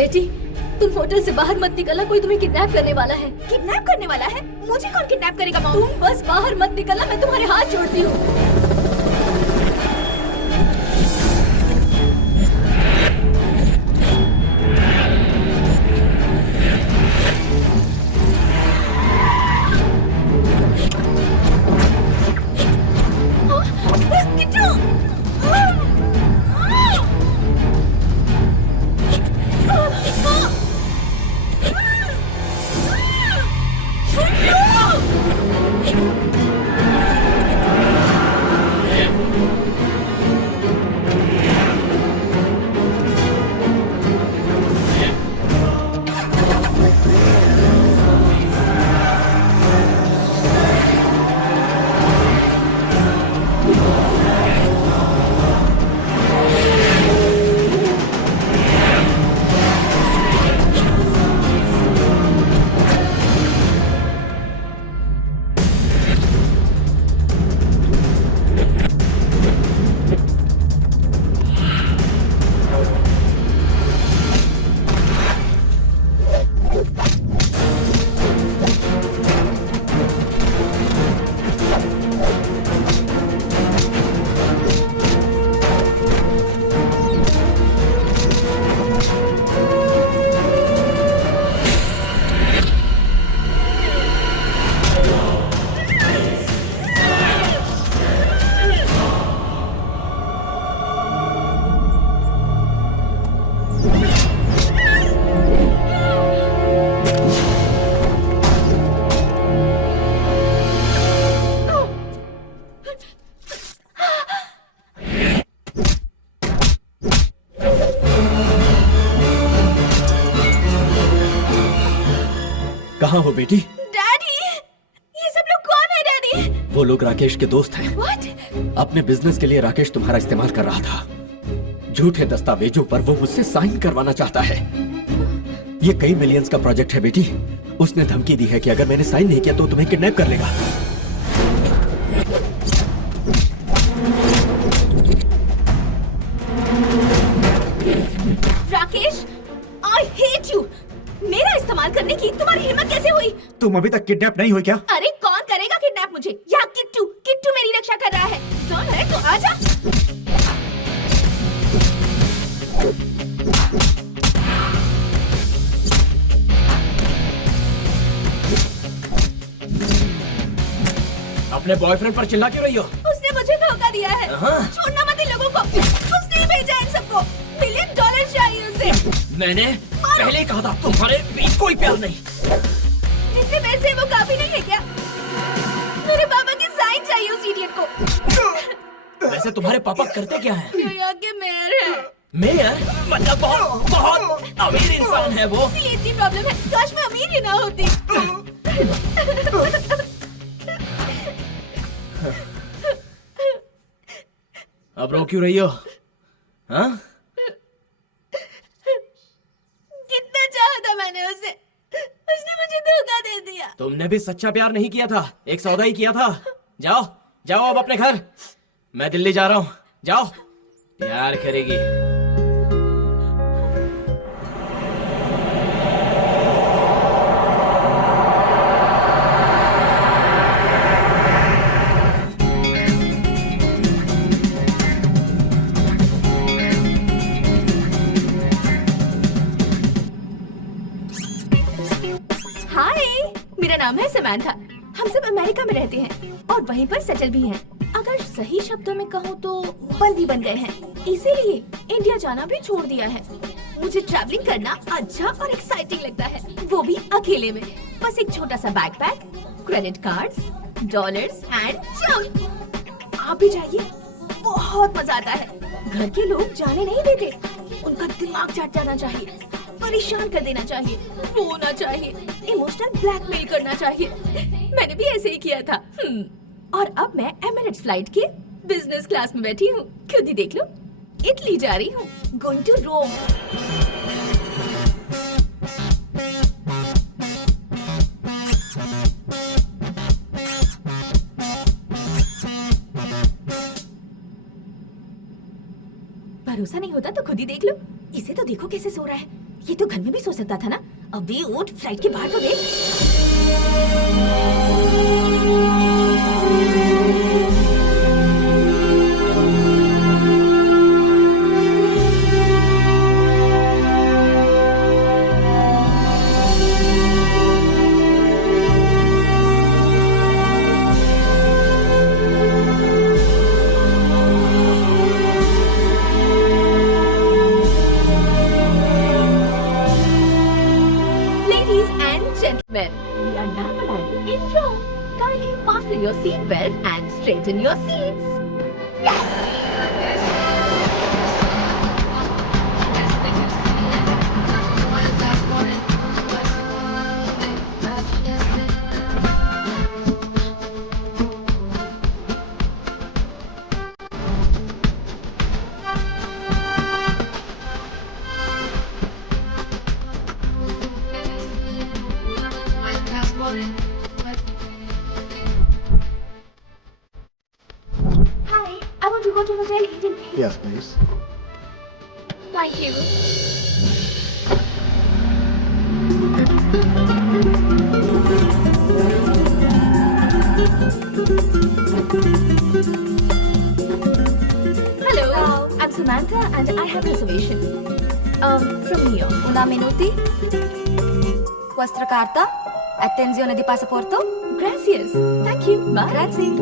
बेटी, तुम होटल से बाहर मत निकलना, कोई तुम्हें किडनैप करने वाला है। किडनैप करने वाला है? मुझे कौन किडनैप करेगा मॉम? तुम बस बाहर मत निकलना, मैं तुम्हारे हाथ जोड़ती हूँ। कहाँ हो बेटी? डैडी, ये सब लोग कौन है डैडी? वो लोग राकेश के दोस्त हैं। What? अपने बिजनेस के लिए राकेश तुम्हारा इस्तेमाल कर रहा था। झूठे दस्तावेजों पर वो मुझसे साइन करवाना चाहता है। ये कई मिलियंस का प्रोजेक्ट है बेटी। उसने धमकी दी है कि अगर मैंने साइन नहीं किया तो तुम्हें किडनैप कर लेगा। Rakesh, I hate you. मेरा इस्तेमाल करने की तुम्हारी हिम्मत कैसे हुई? तुम अभी तक किडनैप नहीं हुई क्या? अरे कौन करेगा किडनैप मुझे? यहाँ किट्टू मेरी रक्षा कर रहा है। कौन है तो आजा। अपने बॉयफ्रेंड पर चिल्ला क्यों रही हो? उसने मुझे धोखा दिया है। छोड़ना मत इन लोगों को। उसने ही भेजा इन सबको। $1 मिलियन चाहिए उसे। मैंने पहले कहा था तुम्हारे बीच कोई प्यार नहीं। जितने पैसे वो काफी नहीं है क्या? मेरे पापा की साइन चाहिए उस इडियट को। वैसे तुम्हारे पापा करते क्या हैं? न्यूयॉर्क के मेयर है। मेयर? मतलब बहुत अमीर इंसान है वो। ये इतनी प्रॉब्लम है, काश मैं अमीर ही ना होती। अब रो क्यों रही हो? हाँ? कितना चाहा था मैंने उसे, उसने मुझे धोखा दे दिया। तुमने भी सच्चा प्यार नहीं किया था, एक सौदा ही किया था। जाओ जाओ अब अपने घर। मैं दिल्ली जा रहा हूँ। जाओ, प्यार करेगी। हाय, मेरा नाम है समांथा। हम सब अमेरिका में रहते हैं और वहीं पर सेटल भी हैं। अगर सही शब्दों में कहूँ तो बंदी बन गए हैं, इसीलिए इंडिया जाना भी छोड़ दिया है। मुझे ट्रैवलिंग करना अच्छा और एक्साइटिंग लगता है, वो भी अकेले में। बस एक छोटा सा backpack, credit cards, dollars and jump. आप भी जाइए, बहुत मजा आता है। घर के लोग जाने नहीं देते, उनका दिमाग चाट जाना चाहिए, परेशान कर देना चाहिए, रोना चाहिए, इमोशनल ब्लैकमेल करना चाहिए। मैंने भी ऐसे ही किया था। और अब मैं एमिरेट्स फ्लाइट के बिजनेस क्लास में बैठी हूँ। खुद ही देख लो, इटली जा रही हूँ, गोइंग टू रोम। भरोसा नहीं होता तो खुद ही देख लो। इसे तो देखो कैसे सो रहा है। ये तो घर में भी सो सकता था ना। अभी उठ, फ्लाइट के बाहर तो देख। Ladies and gentlemen, we are now landing in Rome. Kindly fasten your seatbelt and straighten your seats. Hi, I want to go to Hotel Eden. Yes, please. Thank you. Hello, I'm Samantha and I have reservation. From New York. Una minuti. Vostra carta? Attenzione di passaporto? Gracias. Thank you. Bye. Grazie.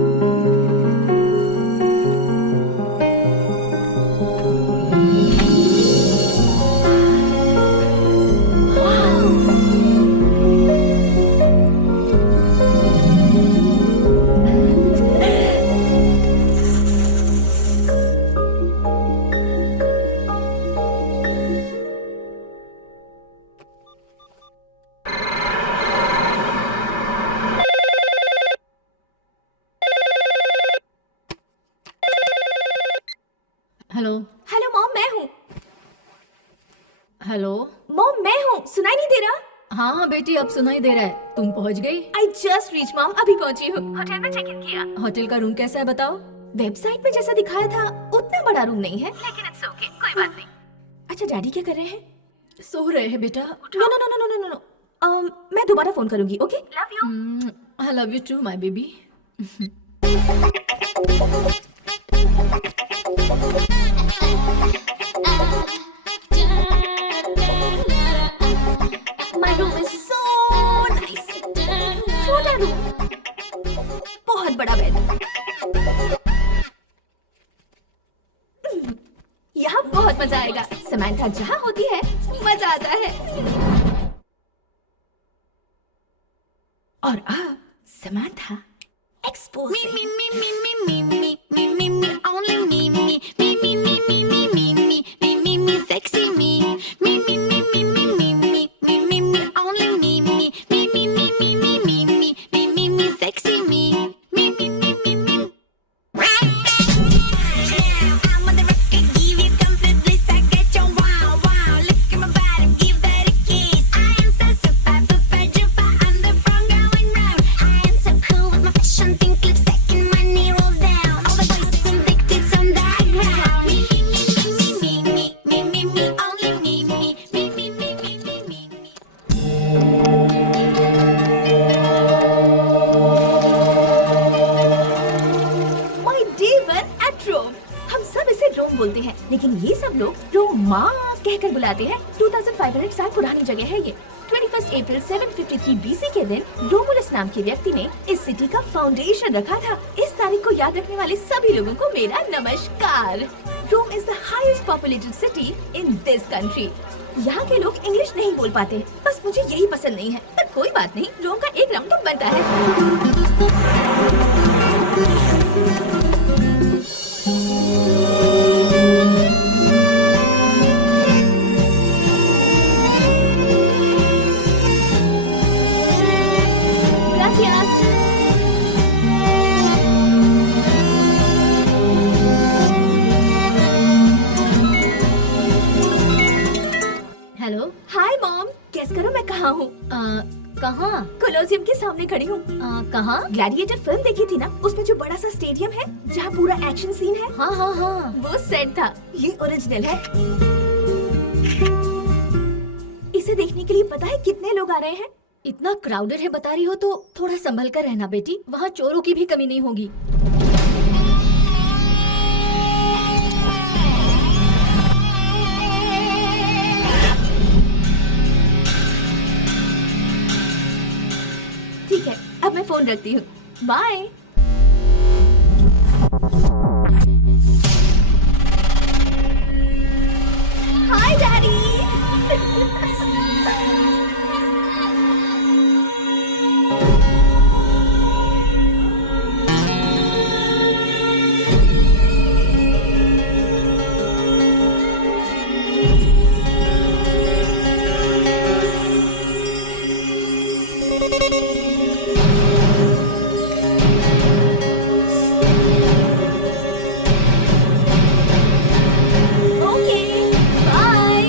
Hello hello mom, मैं हूँ। Hello. Mom, मैं हूँ। सुनाई नहीं दे रहा? हाँ हाँ बेटी, अब सुनाई दे रहा है। तुम पहुंच गई? I just reached मॉम, अभी पहुंची हूँ। होटल में चेक इन किया। होटल का रूम कैसा है बताओ? वेबसाइट पे जैसा दिखाया था उतना बड़ा रूम नहीं है, लेकिन इट्स ओके, कोई बात नहीं। अच्छा, डैडी क्या कर रहे हैं? सो रहे हैं बेटा। No no no no no no no. मैं दोबारा फोन करूंगी, okay? Love you. I love you too my baby. My room is so nice. छोटा रूम, बहुत बड़ा बेड। यहाँ बहुत मजा आएगा। समंथा जहाँ होती है मजा आता है। और अब समंथा एक्सपोज बोलते हैं, लेकिन ये सब लोग रोमा कहकर बुलाते हैं। 2500 साल पुरानी जगह है ये। 21 अप्रैल 753 BC के दिन रोमुलस नाम के व्यक्ति ने इस सिटी का फाउंडेशन रखा था। इस तारीख को याद रखने वाले सभी लोगों को मेरा नमस्कार। Rome is the highest populated city in this country. यहाँ के लोग इंग्लिश नहीं बोल पाते, बस मुझे यही पसंद नहीं है, पर कोई बात नहीं, रोम का एक राउंड तो बनता है। हेलो। हाय मॉम, गेस करो मैं कहाँ हूँ? कहाँ? कोलोसियम के सामने खड़ी हूँ। कहाँ? ग्लैडिएटर फिल्म देखी थी ना, उसमें जो बड़ा सा स्टेडियम है जहाँ पूरा एक्शन सीन है, हाँ हाँ हाँ, वो सेट था। ये ओरिजिनल है। इसे देखने के लिए पता है कितने लोग आ रहे हैं? इतना क्राउडेड है बता रही हो तो थोड़ा संभल कर रहना बेटी, वहाँ चोरों की भी कमी नहीं होगी। ठीक है, अब मैं फोन रखती हूँ। Bye. Hi daddy. Okay, bye.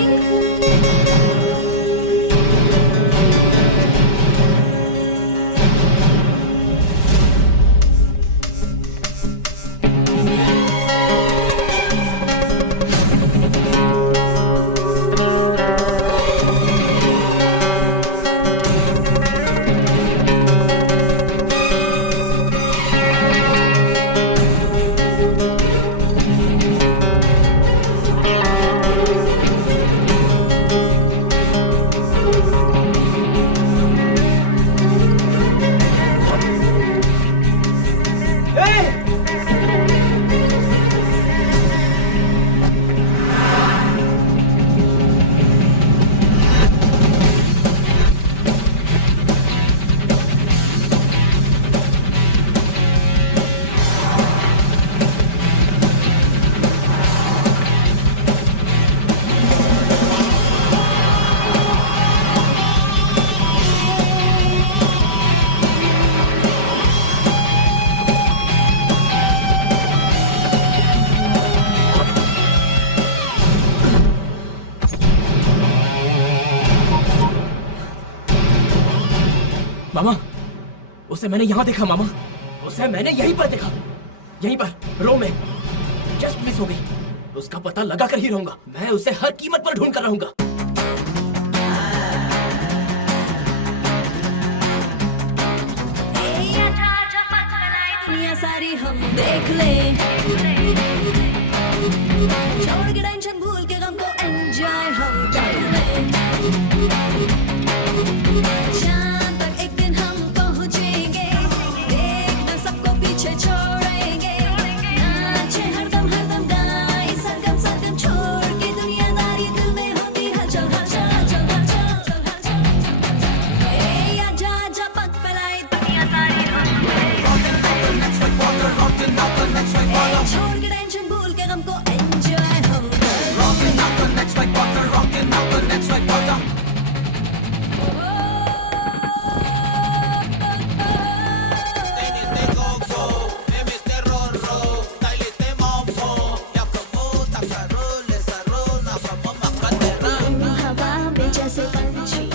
मामा, उसे मैंने यहाँ देखा मामा, उसे मैंने यहीं पर देखा, यहीं पर रो में जस्ट मिस हो गई। उसका पता लगा कर ही रहूंगा, मैं उसे हर कीमत पर ढूंढ कर रहूंगा। दुनिया सारी हम देख ले, छोड़ के टेंशन भूल के गम को एंजॉय हम कर ले। शाम तक एक दिन हम पहुंचेंगे, देखना सबको पीछे छोड़ेंगे। नाचे हरदम हरदम गाए सरगम सरगम, छोड़ के दुनियादारी दिल में होती हलचल हलचल हलचल हलचल हलचल। ए आजा आजा पग फैलाए दुनिया सारी हम छोड़ के टेंशन भूल के गम को एंजॉय हम हवा में जैसे पंछी,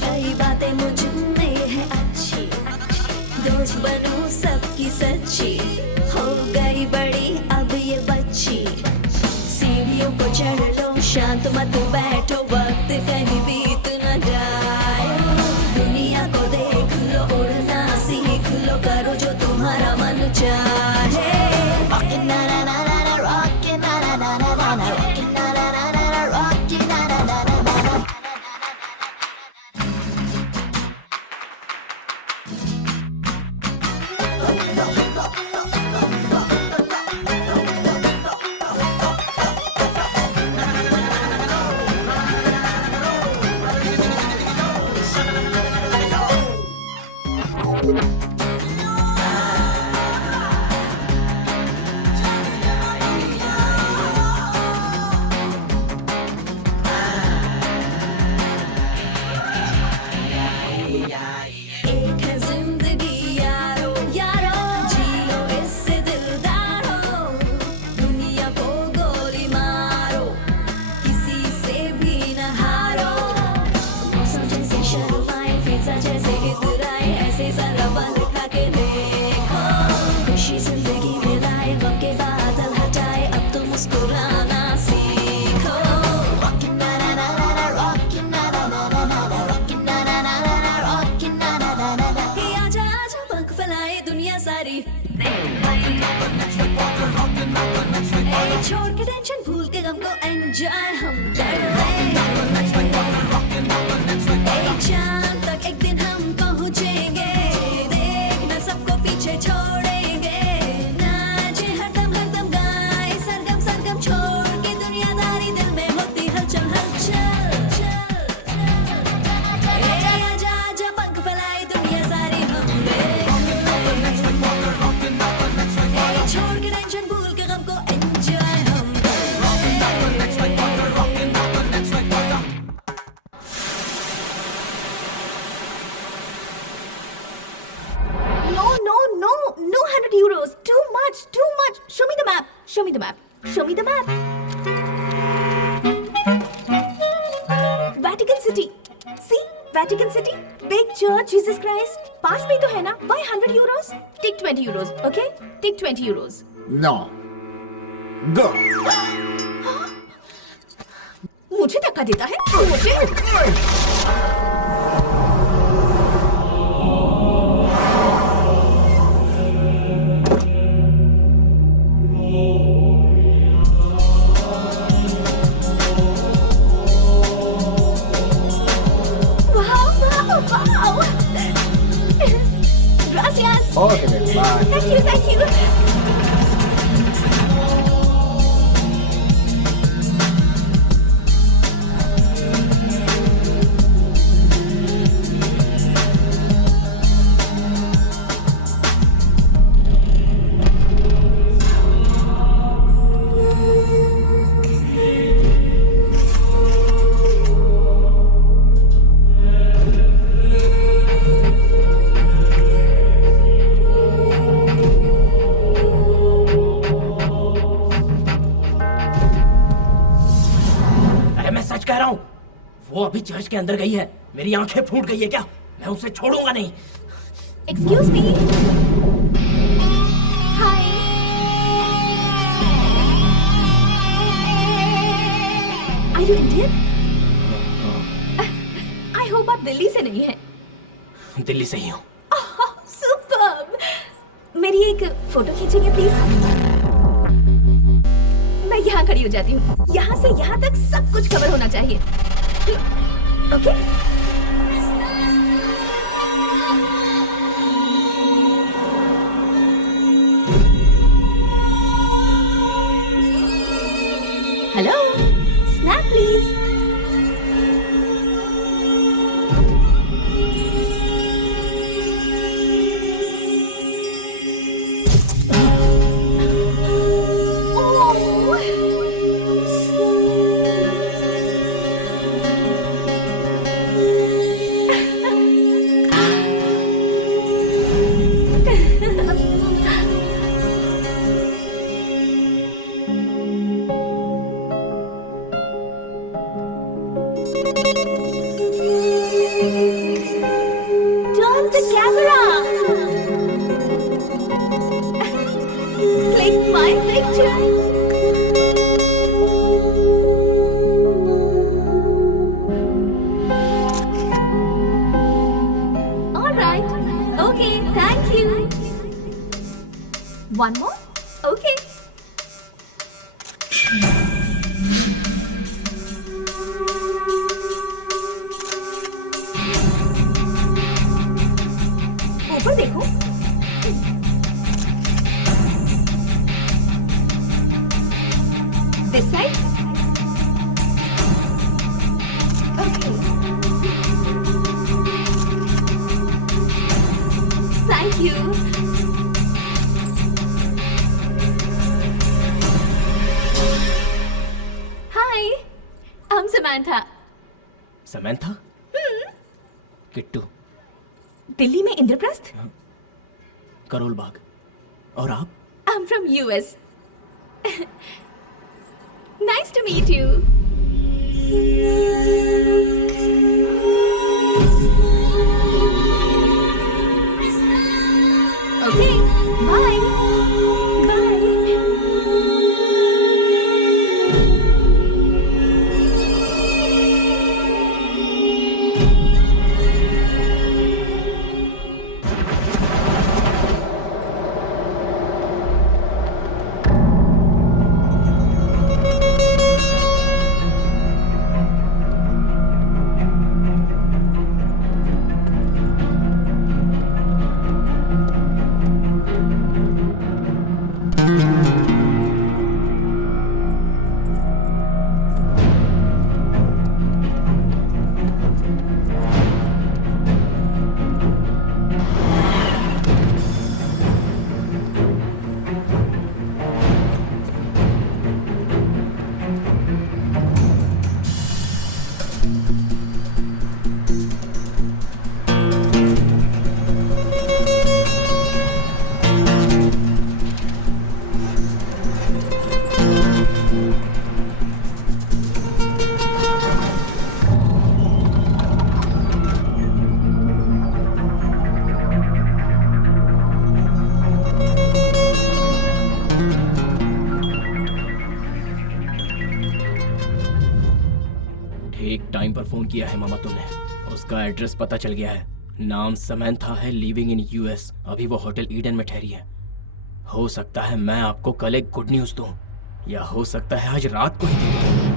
कई बातें मुझ में है अच्छी। दोस्त बनूं सबकी सच्ची, हो गई बड़ी अब ये बच्ची। सीढ़ियों को चढ़ लो, शांत मत बैठो, वक्त कहीं बीत न जाए। दुनिया को देख लो, उड़ना सीख लो, करो जो तुम्हारा मन चाहे। Rockin' na na na na na, rockin' na na na na na na, rockin' na na na na na, rockin' na na na na na na. छोड़ के टेंशन भूल के गम को एंजॉय हम कर ले चांद तक एक दिन हम पहुंचेंगे देखना सबको पीछे छोड़ेंगे नाचे हरदम गाए सरगम सरगम छोड़ के दुनियादारी दिल में होती हलचल हलचल आजा आजा पंख फैलाए दुनिया सारी हम छोड़ के टेंशन भूल के गम को एंजॉय हम No 100 euros. Too much. Show me the map. Show me the map. Vatican City. See? Vatican City. Big church, Jesus Christ. पास में ही तो है ना? Why 100 euros? Take 20 euros, okay? Take 20 euros. No. Go. मुझे धक्का देता है? मुझे? Wow. Gracias. Okay, then, bye. Thank you. वो अभी चर्च के अंदर गई है। मेरी आंखें फूट गई है क्या? मैं उसे छोड़ूंगा नहीं। Excuse me. Hi. Are you Indian? I hope आप दिल्ली से नहीं हैं। दिल्ली से ही हूँ। Superb. मेरी एक फोटो खींचेंगे प्लीज? मैं यहाँ खड़ी हो जाती हूँ। यहाँ से यहाँ तक सब कुछ कवर होना चाहिए। Okay? Hello, snap please. Turn the camera. Click my picture. All right. Okay, thank you. One more? Okay. ऊपर देखो। This side? Okay. Thank you. Hi, I'm Samantha. Samantha? Kittu. Delhi में इंद्रप्रस्थ? करोल बाग। और आप? I'm from US. Nice to meet you. Okay, bye. Bye. ठीक time पर phone किया है मामा तुमने। उसका एड्रेस पता चल गया है। नाम समैंथा है, लिविंग इन यूएस। अभी वो होटल ईडन में ठहरी है। हो सकता है मैं आपको कल एक गुड न्यूज दूं, या हो सकता है आज रात को ही दे दूं।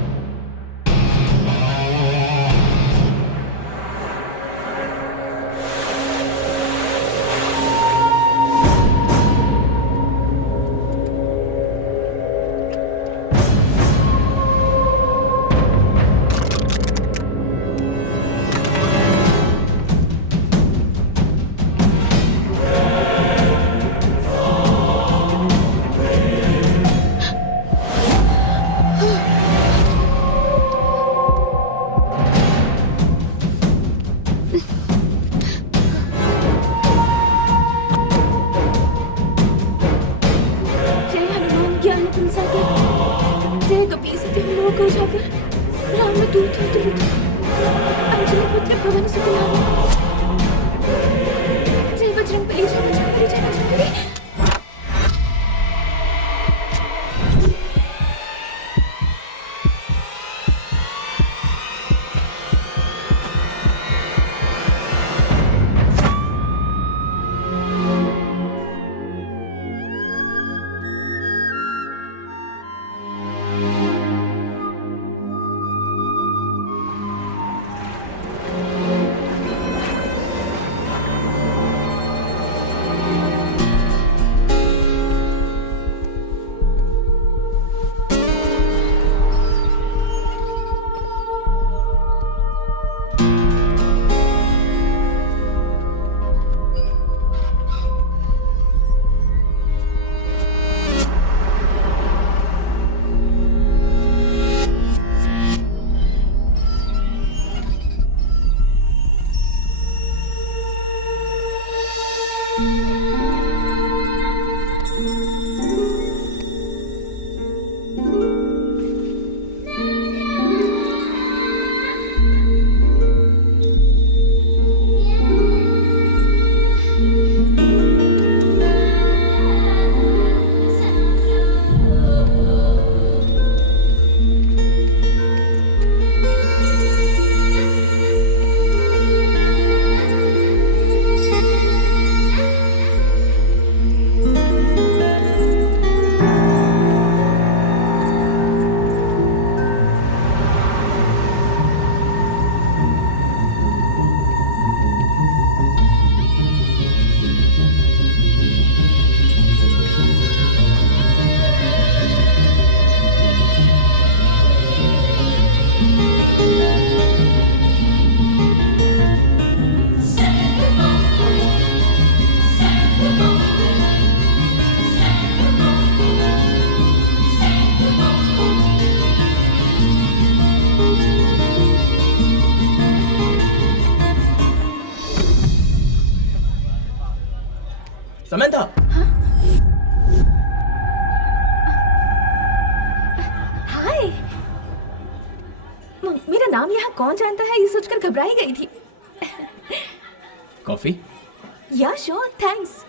जय हनुमान ज्ञान गुण सागर, जय कपीस तिहु लोक उजागर, रामदूत अतुलित, अंजनी पुत्र पवन सुत नाम। जय बजरंगबली, जय बजरंगबली, जय बजरंगबली। समैंथा, हाय। मेरा नाम यहाँ कौन जानता है, ये सोचकर घबराई गई थी। कॉफी? या sure, thanks.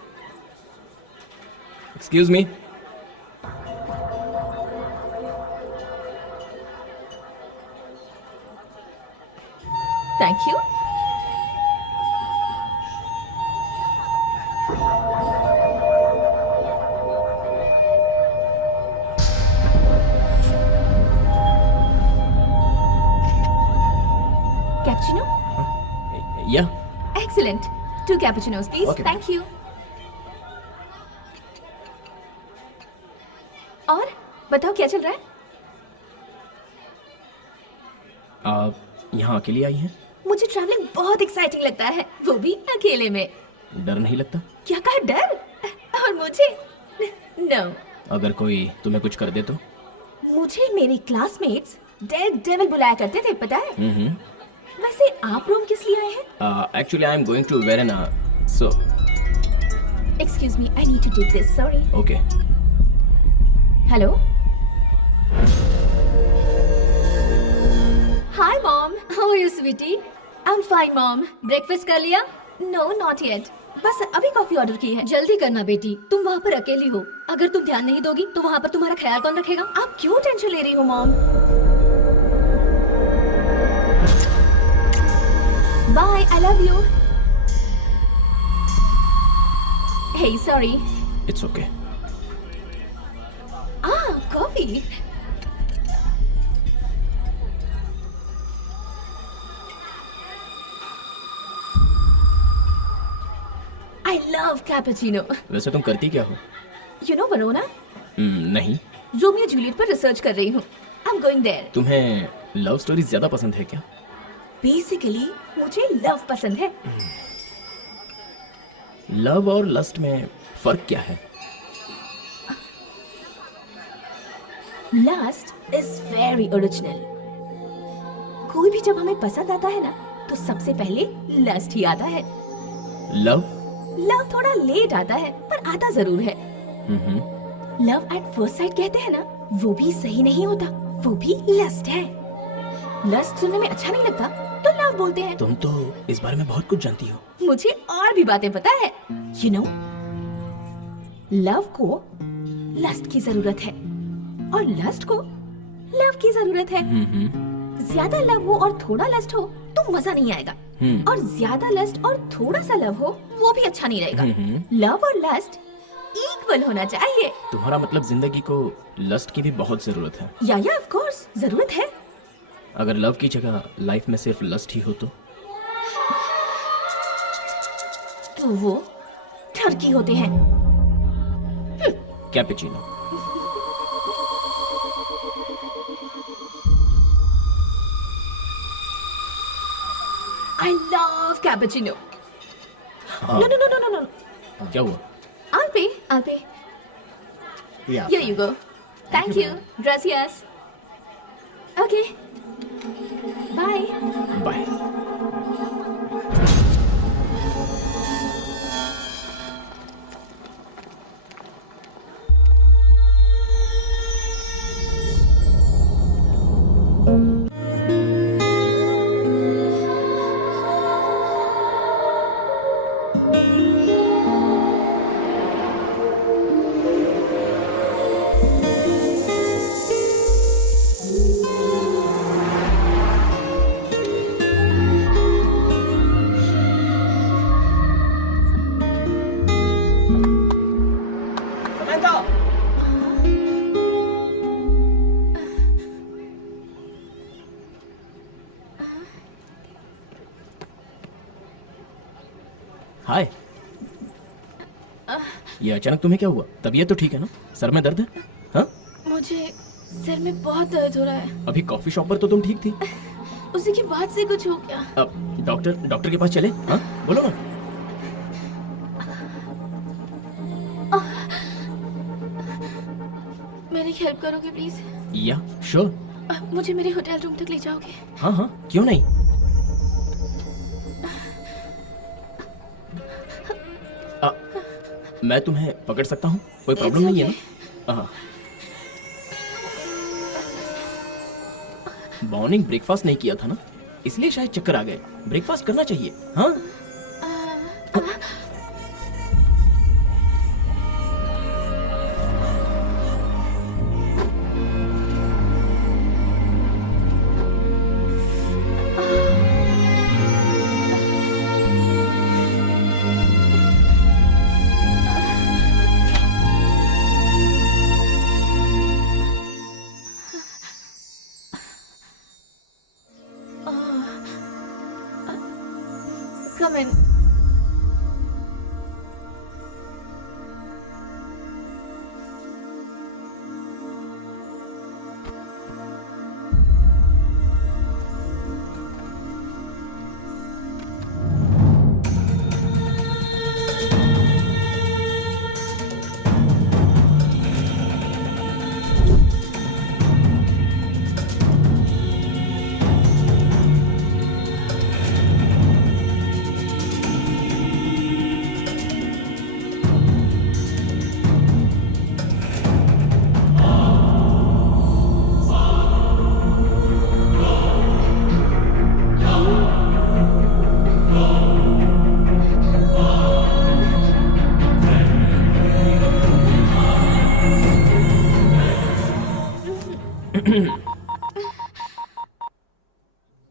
Excuse me. Thank you. Cappuccino? या Excellent. 2 cappuccinos, please. Okay. Thank you. और बताओ क्या चल रहा है? आप यहाँ अकेली आई हैं? मुझे ट्रैवलिंग बहुत एक्साइटिंग लगता है, वो भी अकेले में। डर नहीं लगता? क्या कहा, डर? और मुझे? नो। अगर कोई तुम्हें कुछ कर दे तो? मुझे मेरे क्लासमेट्स डेड डेविल बुलाया करते थे, पता है? वैसे आप रोम किस लिए आए हैं? Actually I am going to Verona, so excuse me, I need to take this, sorry. Okay. Hello. Hi mom. How are you sweetie? I am fine mom. Breakfast कर लिया? नो नॉट येट, बस अभी coffee order की है। जल्दी करना बेटी, तुम वहाँ पर अकेली हो। अगर तुम ध्यान नहीं दोगी तो वहाँ पर तुम्हारा ख्याल कौन रखेगा? आप क्यों टेंशन ले रही हो mom? Bye, I love you. Hey sorry. It's okay. Coffee. I love cappuccino. वैसे तुम करती क्या हो? यू नो वरोना, नहीं। रोमियो जूलियट पर रिसर्च कर रही हूँ। I am going there. तुम्हें लव स्टोरी ज्यादा पसंद है क्या? बेसिकली मुझे लव पसंद है। लव और लस्ट में फर्क क्या है? Lust is very original. कोई भी जब हमें पसंद आता है ना, तो सबसे पहले लस्ट ही आता है। लव? लव थोड़ा लेट आता है, पर आता जरूर है। लव एट फर्स्ट साइट कहते हैं ना, वो भी सही नहीं होता, वो भी लस्ट है। लस्ट सुनने में अच्छा नहीं लगता, तो लव बोलते हैं। तुम तो इस बारे में बहुत कुछ जानती हो। मुझे और भी बातें पता है। यू नो, लव को लस्ट की जरूरत है और लस्ट को लव की जरूरत है। ज्यादा लव हो और थोड़ा लस्ट हो तो मजा नहीं आएगा, और ज्यादा लस्ट और थोड़ा सा लव हो वो भी अच्छा नहीं रहेगा। लव और लस्ट इक्वल होना चाहिए। तुम्हारा मतलब जिंदगी को लस्ट की भी बहुत जरूरत है? या ऑफ कोर्स जरूरत है। अगर लव की जगह लाइफ में सिर्फ लस्ट ही हो तो वो ठरकी होते हैं। Cappuccino. I love cappuccino. No. क्या हुआ? I'll pay. Yeah. Here you go. Thank you. Gracias. Okay. Bye. Bye. Hi. ये अचानक तुम्हें क्या हुआ? तबीयत तो ठीक है ना? सर में दर्द है? हाँ? मुझे सिर में बहुत दर्द हो रहा है। अभी कॉफी शॉप पर तो तुम ठीक थी। उसी के बाद से कुछ हो गया। अब डॉक्टर के पास चले? हाँ, बोलो ना। मेरी हेल्प करोगे प्लीज? या श्योर। मुझे मेरे होटल रूम तक ले जाओगे? हाँ, क्यों नहीं। मैं तुम्हें पकड़ सकता हूँ, कोई प्रॉब्लम नहीं है ना? मॉर्निंग ब्रेकफास्ट नहीं किया था ना, इसलिए शायद चक्कर आ गए। ब्रेकफास्ट करना चाहिए। हाँ, Come in.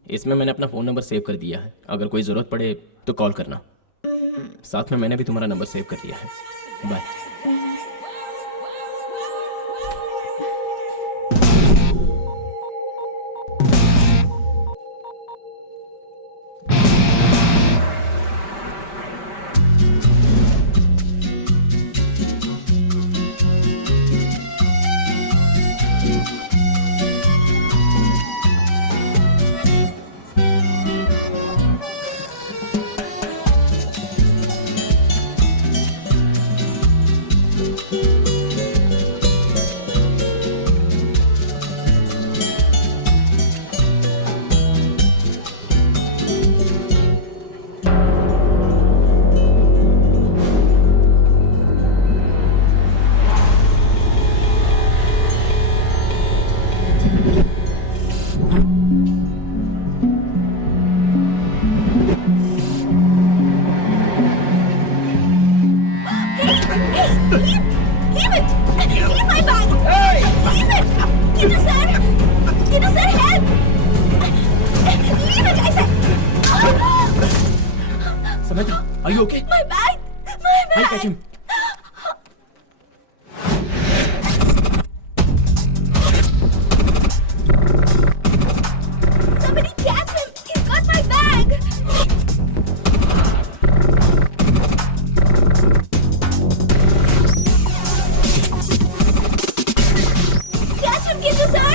इसमें मैंने अपना फ़ोन नंबर सेव कर दिया है, अगर कोई ज़रूरत पड़े तो कॉल करना। साथ में मैंने भी तुम्हारा नंबर सेव कर लिया है। Bye. Leave it! Leave my bag! Leave it! Kiddo sir! Kiddo sir, help! Leave it, I said! Samantha, are you okay? My bag! My I'll bag! catch him. Somebody catch him! He's got my bag! Catch him, Kiddo sir!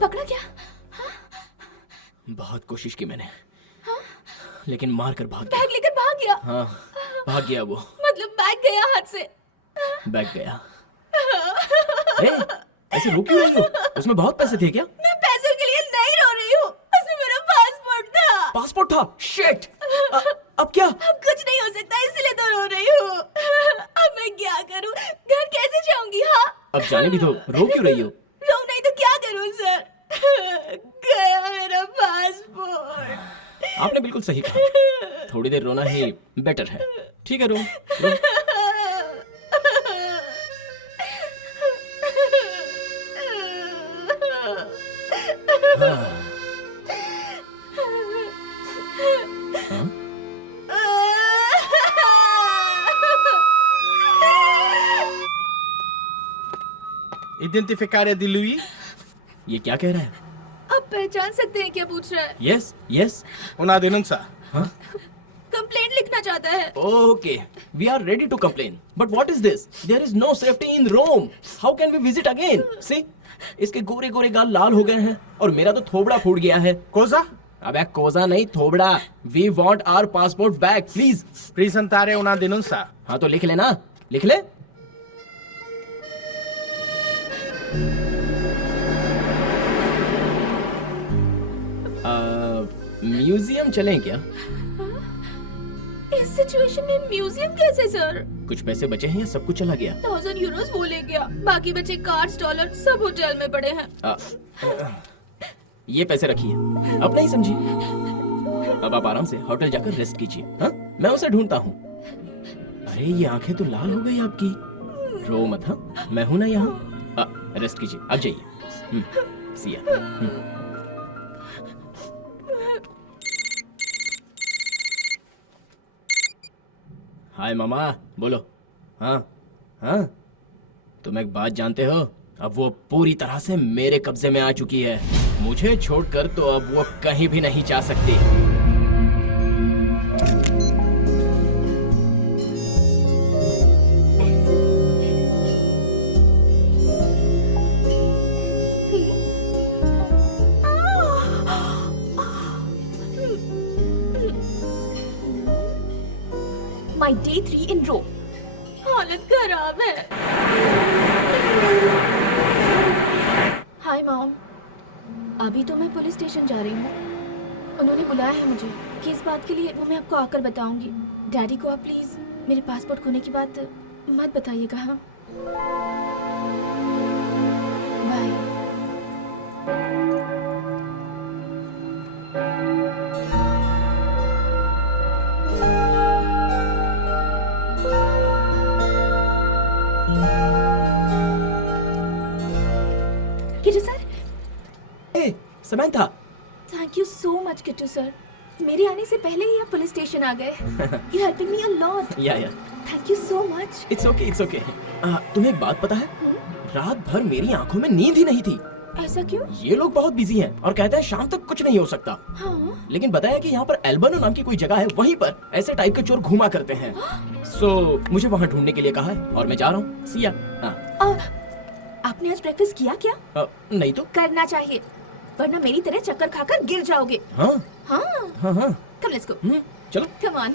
पकड़ा क्या? बहुत कोशिश की मैंने, लेकिन मार कर भाग गया। बैग लेकर भाग गया। हाँ, भाग गया वो। मतलब बैग गया हाथ से। बैग गया। ए, ऐसे रो क्यों रही हो? उसमें बहुत पैसे थे क्या? मैं पैसों के लिए नहीं रो रही हूँ। उसमें मेरा पासपोर्ट था। पासपोर्ट था? शिट! अब क्या? अब कुछ नहीं हो सकता, इसलिए तो रो रही हूँ। अब मैं क्या करूँ? घर कैसे जाऊंगी? हाँ, अब जाने भी तो, रो क्यों रही हो? रो नहीं तो क्या करूँ सर? गया मेरा पासपोर्ट। आपने बिल्कुल सही कहा, थोड़ी देर रोना ही बेटर है। ठीक है, रो, रो। हाँ? Identificare di lui? ये क्या कह रहा है? आप पहचान सकते हैं क्या पूछ रहा है? Yes, yes. Una denuncia. हाँ? कंप्लेंट लिखना चाहता है। Okay, we are ready to complain. But what is this? There is no safety in Rome. How can we visit again? See, इसके गोरे गोरे गाल लाल हो गए हैं और मेरा तो थोबड़ा फूट गया है। Cosa? अबे कोजा नहीं, थोबड़ा। We want our passport back, please. Presentare una denuncia. हाँ तो लिख लेना, लिख ले। म्यूजियम चलें क्या? इस सिचुएशन में म्यूजियम कैसे सर? कुछ पैसे बचे हैं या सब कुछ चला गया? 1000 यूरोस वो ले गया, बाकी बचे कार्ड्स, डॉलर सब होटल में पड़े हैं। ये पैसे रखिए, अब नहीं समझी। अब आप आराम से होटल जाकर रेस्ट कीजिए। हाँ? मैं उसे ढूंढता हूँ। अरे ये आंखें तो लाल हो गई आपकी। रो मत, हाँ मैं हूं ना यहाँ। रेस्ट कीजिए, अब जाइए। सिया। हाय मामा, बोलो। हाँ हाँ, तुम एक बात जानते हो, अब वो पूरी तरह से मेरे कब्जे में आ चुकी है। मुझे छोड़कर तो अब वो कहीं भी नहीं जा सकती। My day 3 in row. हालत खराब है। हाय मॉम, अभी तो मैं पुलिस स्टेशन जा रही हूँ। उन्होंने बुलाया है मुझे। किस बात के लिए वो मैं आपको आकर बताऊंगी। डैडी को आप प्लीज मेरे पासपोर्ट खोने की बात मत बताइएगा। हाँ, बाय। किट्टू सर, ए, Samantha. Thank you so much Kittu sir. मेरे आने से पहले ही आप पुलिस स्टेशन आ गए। You helping me a lot. Yeah thank you so much. It's okay, it's okay. तुम्हें एक बात पता है, रात भर मेरी आंखों में नींद ही नहीं थी। ऐसा क्यों? ये लोग बहुत बिजी हैं और कहते हैं शाम तक कुछ नहीं हो सकता। हाँ, लेकिन बताया कि यहाँ पर एल्बनो नाम की कोई जगह है, वहीं पर ऐसे टाइप के चोर घुमा करते हैं। सो मुझे वहाँ ढूंढने के लिए कहा है और मैं जा रहा हूँ। सिया। आपने आज ब्रेकफास्ट किया क्या? नहीं तो। करना चाहिए, वरना मेरी तरह चक्कर खाकर गिर जाओगे। हाँ हाँ, हाँ हाँ। Come let's go. चलो। Come on.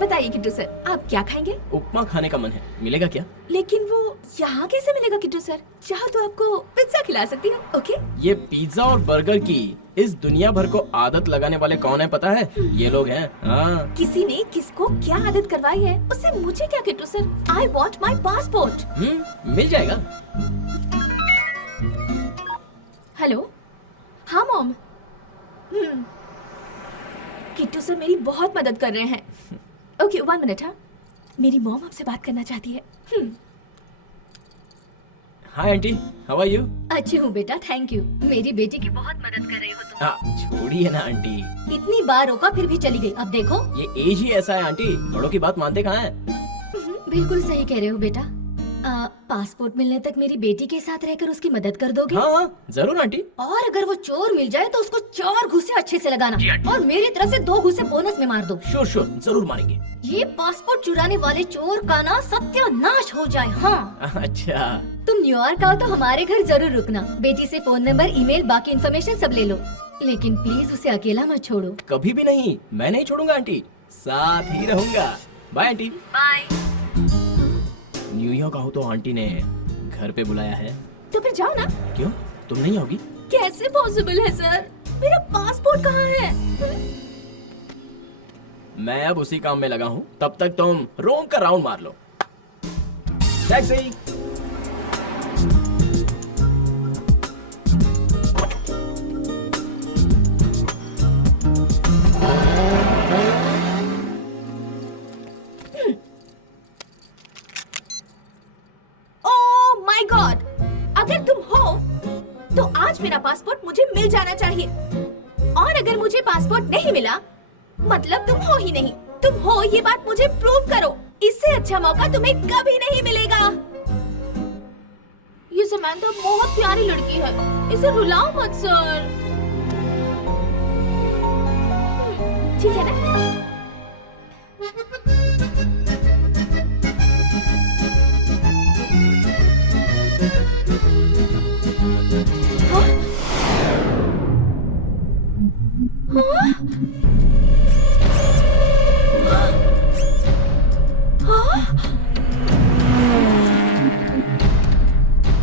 बताइए किट्टू सर, आप क्या खाएंगे? उपमा खाने का मन है, मिलेगा क्या? लेकिन वो यहाँ कैसे मिलेगा किट्टू सर? चाहो तो आपको पिज्जा खिला सकती हूँ। ओके? ये पिज्जा और बर्गर की इस दुनिया भर को आदत लगाने वाले कौन है पता है? ये लोग हैं। हाँ। किसी ने किसको क्या आदत करवाई है उससे मुझे क्या Kittu sir? I want my passport. मिल जाएगा। हेलो, हाँ मॉम। किट्टू सर मेरी बहुत मदद कर रहे हैं। ओके, 1 मिनट। हाँ, मेरी मॉम आपसे बात करना चाहती है। Hi aunty, how are you? अच्छी हूँ बेटा, थैंक यू। मेरी बेटी की बहुत मदद कर रही हो तुम। छोड़िए ना आंटी। इतनी बार रोका फिर भी चली गई। अब देखो। ये एज ही ऐसा है आंटी, बड़ों की बात मानते कहाँ हैं? बिल्कुल सही कह रहे हो बेटा। पासपोर्ट मिलने तक मेरी बेटी के साथ रहकर उसकी मदद कर दोगे? हाँ जरूर आंटी। और अगर वो चोर मिल जाए तो उसको 4 घुसे अच्छे से लगाना और मेरी तरफ से 2 घुसे बोनस में मार दो। श्योर श्योर, जरूर मारेंगे। ये पासपोर्ट चुराने वाले चोर का ना सत्यानाश हो जाए। हाँ, अच्छा। तुम न्यूयॉर्क आओ तो हमारे घर जरूर रुकना। बेटी से फोन नंबर, ईमेल, बाकी इन्फॉर्मेशन सब ले लो, लेकिन प्लीज उसे अकेला मत छोड़ो। कभी भी नहीं, मैं नहीं छोड़ूंगा आंटी, साथ ही रहूंगा। Bye aunty. बाय। न्यूयॉर्क आओ तो आंटी ने घर पे बुलाया है। तो फिर जाओ ना। क्यों, तुम नहीं आओगी? कैसे पॉसिबल है सर? मेरा पासपोर्ट कहाँ है? मैं अब उसी काम में लगा हूँ, तब तक तुम रोम का राउंड मार लो। टैक्सी। ओह माय गॉड, अगर तुम हो तो आज मेरा पासपोर्ट मुझे मिल जाना चाहिए, और अगर मुझे पासपोर्ट नहीं मिला मतलब तुम हो ही नहीं। तुम हो ये बात मुझे प्रूव करो। इससे अच्छा मौका तुम्हें कभी नहीं मिलेगा। ये समंथा बहुत प्यारी लड़की है, इसे रुलाओ मत सर। ठीक है ना?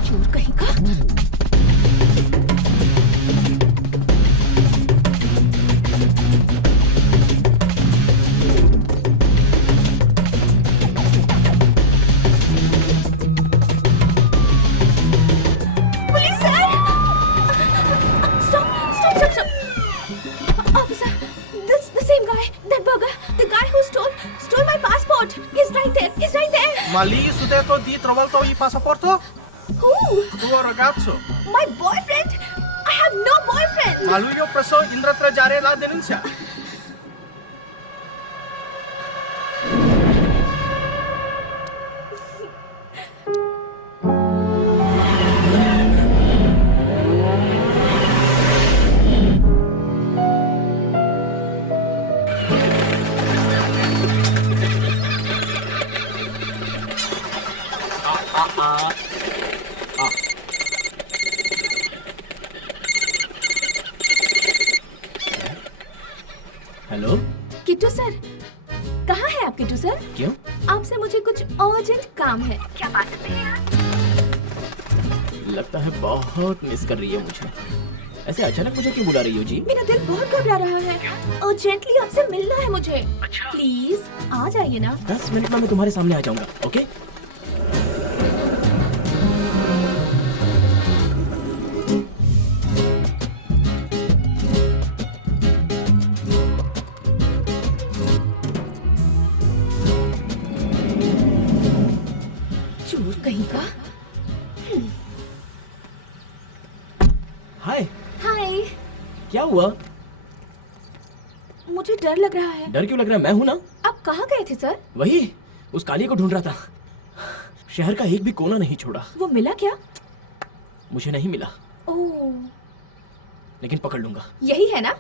चोर कहीं का। Police sir, Ma lì su detto di trovato il passaporto? Who? Tuo ragazzo. My boyfriend? I have no boyfriend. Ma lui ho preso in retraggiare la denuncia. Hello, Kittu sir, कहाँ है आप किट्टू सर? क्यों? आपसे मुझे कुछ अर्जेंट काम है। क्या बात है? लगता है बहुत मिस कर रही है मुझे। ऐसे अचानक मुझे क्यों बुला रही हो जी? मेरा दिल बहुत घबरा रहा है। अर्जेंटली आपसे मिलना है मुझे। प्लीज आ जाइए ना। 10 मिनट में मैं तुम्हारे सामने आ जाऊंगा, ओके? चोर कहीं का। हाय, हाय, क्या हुआ? मुझे डर लग रहा है। डर क्यों लग रहा है? मैं हूं ना। आप कहाँ गए थे सर? वही, उस काली को ढूंढ रहा था। शहर का एक भी कोना नहीं छोड़ा। वो मिला क्या? मुझे नहीं मिला, ओह, लेकिन पकड़ लूंगा। यही है ना?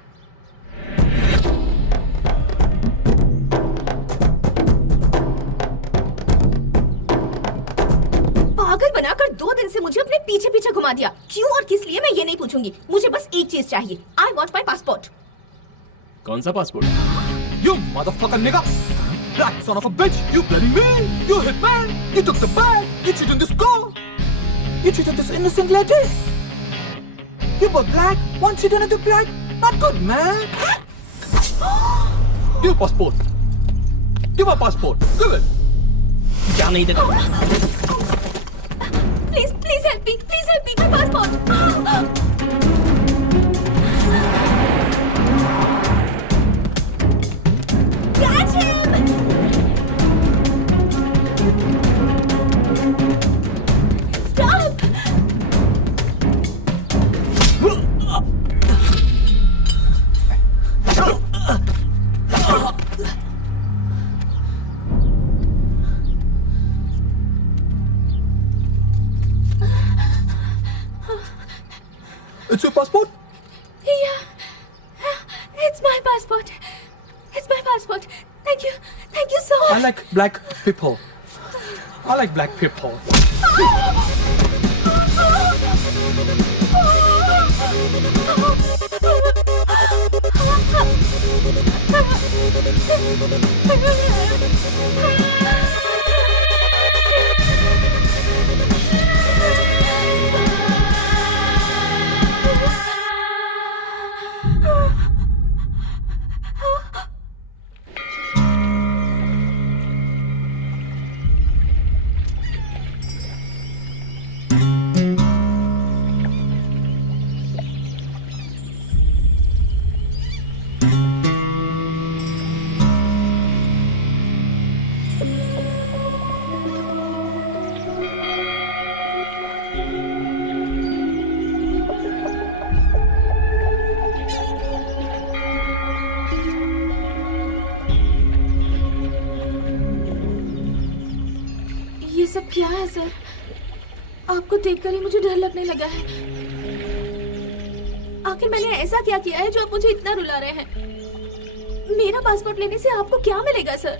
पागल बनाकर 2 दिन से मुझे अपने पीछे पीछे घुमा दिया। क्यों और किस लिए मैं ये नहीं पूछूंगी। मुझे बस एक चीज चाहिए। आई वॉन्ट माई पासपोर्ट। कौन सा passport? You motherfucking nigga! Black son of a bitch! You bloody me! You hit man! You took the bag! You cheated this girl! You cheated this innocent lady! You both black, one cheated and two black! Not good, man! Give a passport! Give a passport! Give it! क्या नहीं देता? Please please help me, please help me, my passport. Catch him! Stop! It's your passport? Yeah, it's my passport. It's my passport. Thank you so I much. like black people. I like black people. ये सब क्या है sir? आपको देखकर ही मुझे डर लगने लगा है। आखिर मैंने ऐसा क्या किया है जो आप मुझे इतना रुला रहे हैं? मेरा पासपोर्ट लेने से आपको क्या मिलेगा सर?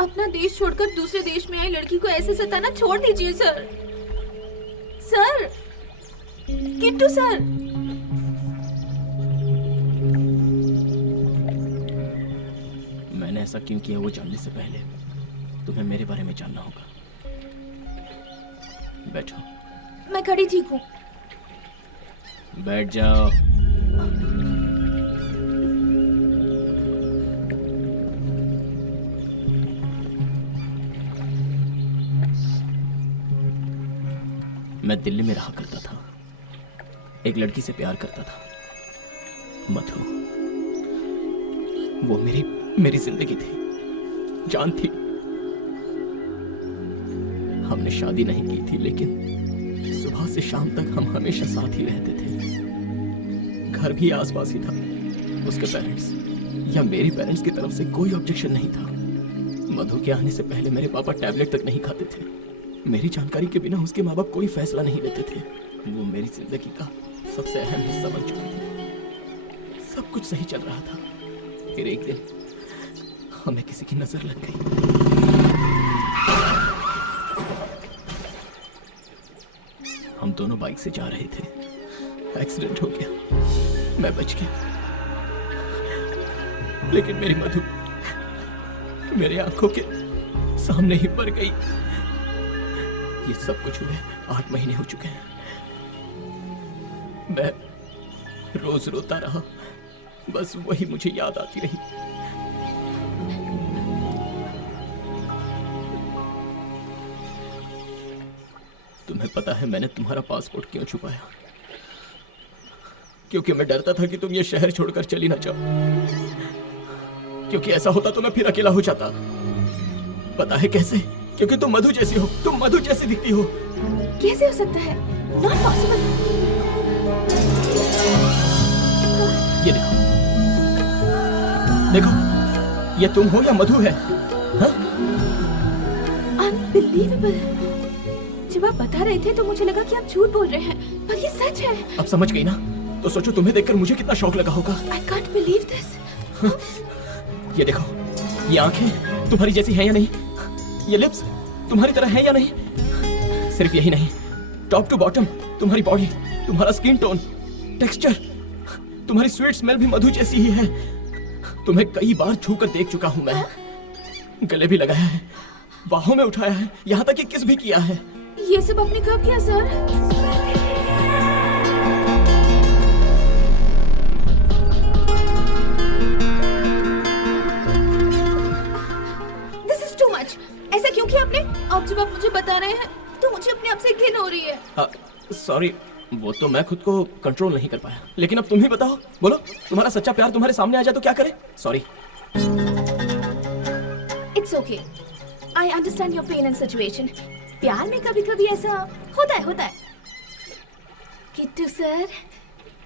अपना देश छोड़कर दूसरे देश में आई लड़की को ऐसे सताना छोड़ दीजिए सर। Sir, Kittu sir. मैंने ऐसा क्यों किया वो जानने से पहले तुम्हें मेरे बारे में जानना होगा। बैठो। मैं खड़ी ठीक हूँ। बैठ जाओ। मैं दिल्ली में रहा करता था। एक लड़की से प्यार करता था, मधु। वो मेरी जिंदगी थी, जान थी। हमने शादी नहीं की थी, लेकिन सुबह से शाम तक हम हमेशा साथ ही रहते थे। घर भी आसपास ही था। उसके पेरेंट्स या मेरे पेरेंट्स की तरफ से कोई ऑब्जेक्शन नहीं था। मधु के आने से पहले मेरे पापा टैबलेट तक नहीं खाते थे। मेरी जानकारी के बिना उसके माँ बाप कोई फैसला नहीं लेते थे। वो मेरी जिंदगी का सबसे अहम हिस्सा बन चुकी थी। सब कुछ सही चल रहा था। फिर एक दिन हमें किसी की नजर लग गई। हम दोनों बाइक से जा रहे थे। एक्सीडेंट हो गया। मैं बच गया, लेकिन मेरी मधु मेरी आंखों के सामने ही मर गई। ये सब कुछ हुए 8 महीने हो चुके हैं। मैं रोज रोता रहा, बस वही मुझे याद आती रही। तुम्हें पता है मैंने तुम्हारा पासपोर्ट क्यों छुपाया? क्योंकि मैं डरता था कि तुम ये शहर छोड़कर चली ना जाओ। क्योंकि ऐसा होता तो मैं फिर अकेला हो जाता। पता है कैसे? क्योंकि तुम मधु जैसी हो। तुम मधु जैसी दिखती हो। कैसे हो सकता है? Not possible. ये देखो, देखो, ये तुम हो या मधु है? हाँ? अनबिलीवेबल। जब आप बता रहे थे तो मुझे लगा कि आप झूठ बोल रहे हैं, पर ये सच है। अब समझ गई ना? तो सोचो तुम्हें देखकर मुझे कितना शौक लगा होगा। I can't believe this. ये देखो, ये आंखें तुम्हारी जैसी हैं या नहीं? ये लिप्स तुम्हारी तरह हैं या नहीं? सिर्फ यही नहीं, टॉप टू बॉटम तुम्हारी बॉडी, तुम्हारा स्किन टोन, टेक्सचर, तुम्हारी स्वीट स्मेल भी मधु जैसी ही है। तुम्हें कई बार छूकर देख चुका हूं मैं। गले भी लगाया है, बाहों में उठाया है, यहाँ तक कि किस भी किया है। ये सब आपने कब किया सर? ऐसा क्यों किया आपने? अब जब आप मुझे बता रहे हैं तो मुझे अपने आप से घिन हो रही है। सॉरी, वो तो मैं खुद को कंट्रोल नहीं कर पाया। लेकिन अब तुम ही बताओ, बोलो, तुम्हारा सच्चा प्यार तुम्हारे सामने आ जाए तो क्या करे? Sorry. It's okay, I understand your pain and situation. प्यार में कभी कभी ऐसा होता है। किट्टू सर,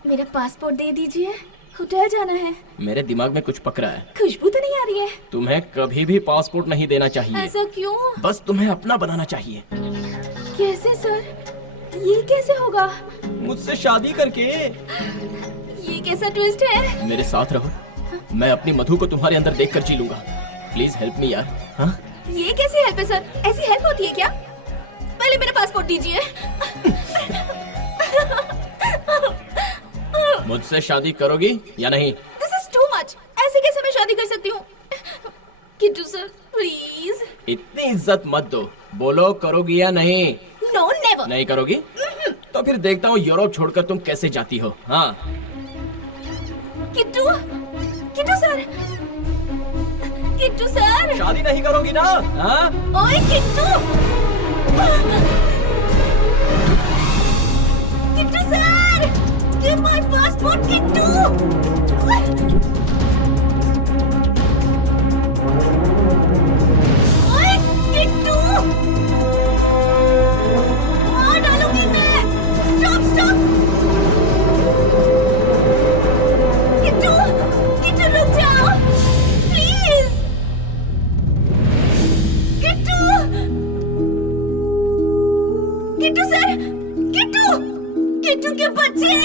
मेरा पासपोर्ट दे दीजिए, होटल जाना है। मेरे दिमाग में कुछ पक रहा है। खुशबू तो नहीं आ रही है? तुम्हें कभी भी पासपोर्ट नहीं देना चाहिए। ऐसा क्यों? बस तुम्हें अपना बनाना चाहिए। कैसे सर? ये कैसे होगा? मुझसे शादी करके। ये कैसा ट्विस्ट है? मेरे साथ रहो, मैं अपनी मधु को तुम्हारे अंदर देखकर जी लूंगा। प्लीज हेल्प मी यार। हाँ? ये कैसे हेल्प है सर? ऐसी हेल्प होती है क्या? पहले मेरा पासपोर्ट दीजिए। मुझसे शादी करोगी या नहीं? This is too much. ऐसे कैसे मैं शादी कर सकती हूँ? Kittu sir, please. इतनी इज्जत मत दो। बोलो, करोगी या नहीं? No, never. नहीं करोगी? तो फिर देखता हूँ यूरोप छोड़कर तुम कैसे जाती हो। हाँ? Kittu sir, Kittu sir. शादी नहीं करोगी ना? हाँ? ओए Kittu sir, give my passport, Kittu. ओए किट्टू, मार डालूंगी मैं। Stop. किट्टू रुक जाओ, प्लीज। किट्टू सर, किट्टू के बच्चे।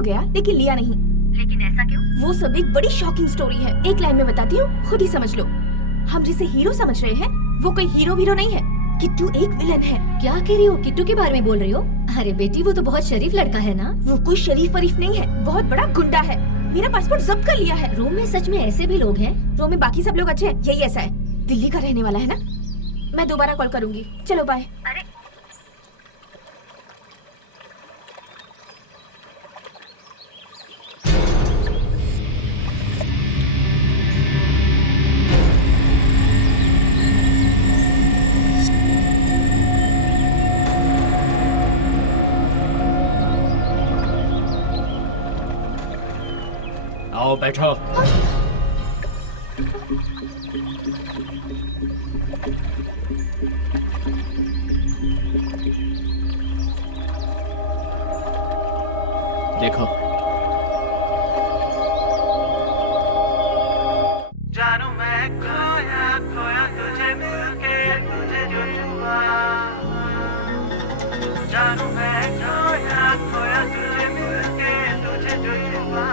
तो गया लेकिन लिया नहीं। लेकिन ऐसा क्यों? वो सब एक बड़ी शॉकिंग स्टोरी है, एक लाइन में बताती हूँ, खुद ही समझ लो। हम जिसे हीरो समझ रहे हैं वो कोई हीरो वीरो नहीं है, किट्टू एक विलन है। क्या कह रही हो? किट्टू के बारे में बोल रही हो? अरे बेटी वो तो बहुत शरीफ लड़का है ना। वो कोई शरीफ वरीफ नहीं है, बहुत बड़ा गुंडा है। मेरा पासपोर्ट जब्त कर लिया है। रोम में सच में ऐसे भी लोग हैं? रोम में बाकी सब लोग अच्छे हैं, यही ऐसा है। दिल्ली का रहने वाला है ना। मैं दोबारा कॉल करूंगी, चलो बाय। अरे आओ बैठो। देखो जानू मैं खोया खोया तुझे मिलके तुझे जो छुआ, जानू मैं खोया खोया तुझे मिलके तुझे जो छुआ,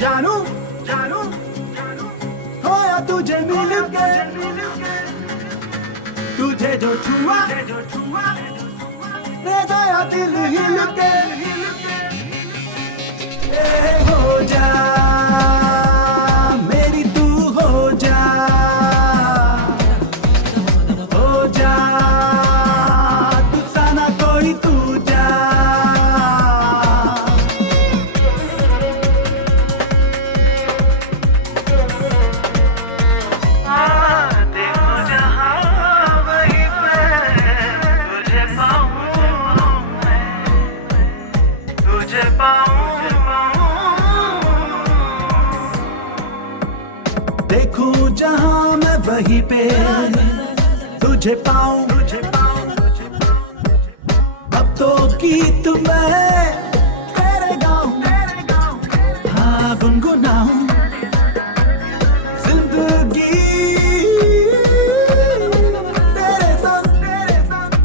जानू जानू खोया तुझे मिलके तुझे जो छुआ रे गया दिल हिल के। ए हो जा मेरी तू हो जा तुझसा ना कोई तू जा। देखो जहाँ वहीं पे तुझे पाऊँ तुझे पाऊँ, देखूं जहां मैं वहीं पे तुझे पाऊं। अब तो गीत मैं तेरे गाऊं, हाँ गुनगुनाऊं जिंदगी तेरे संग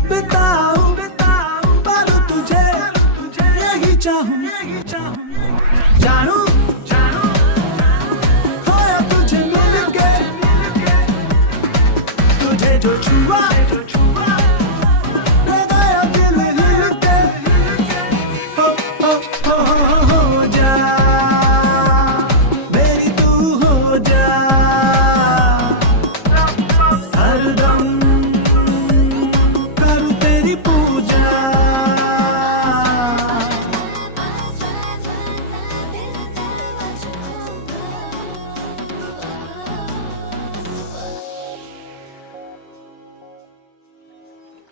बिताऊं पर तुझे यही चाहूं। जानू खोया तुझे मिलके तुझे जो छुआ रे गया दिल हिल के। हो जा मेरी तू हो जा हरदम करूं तेरी पूजा।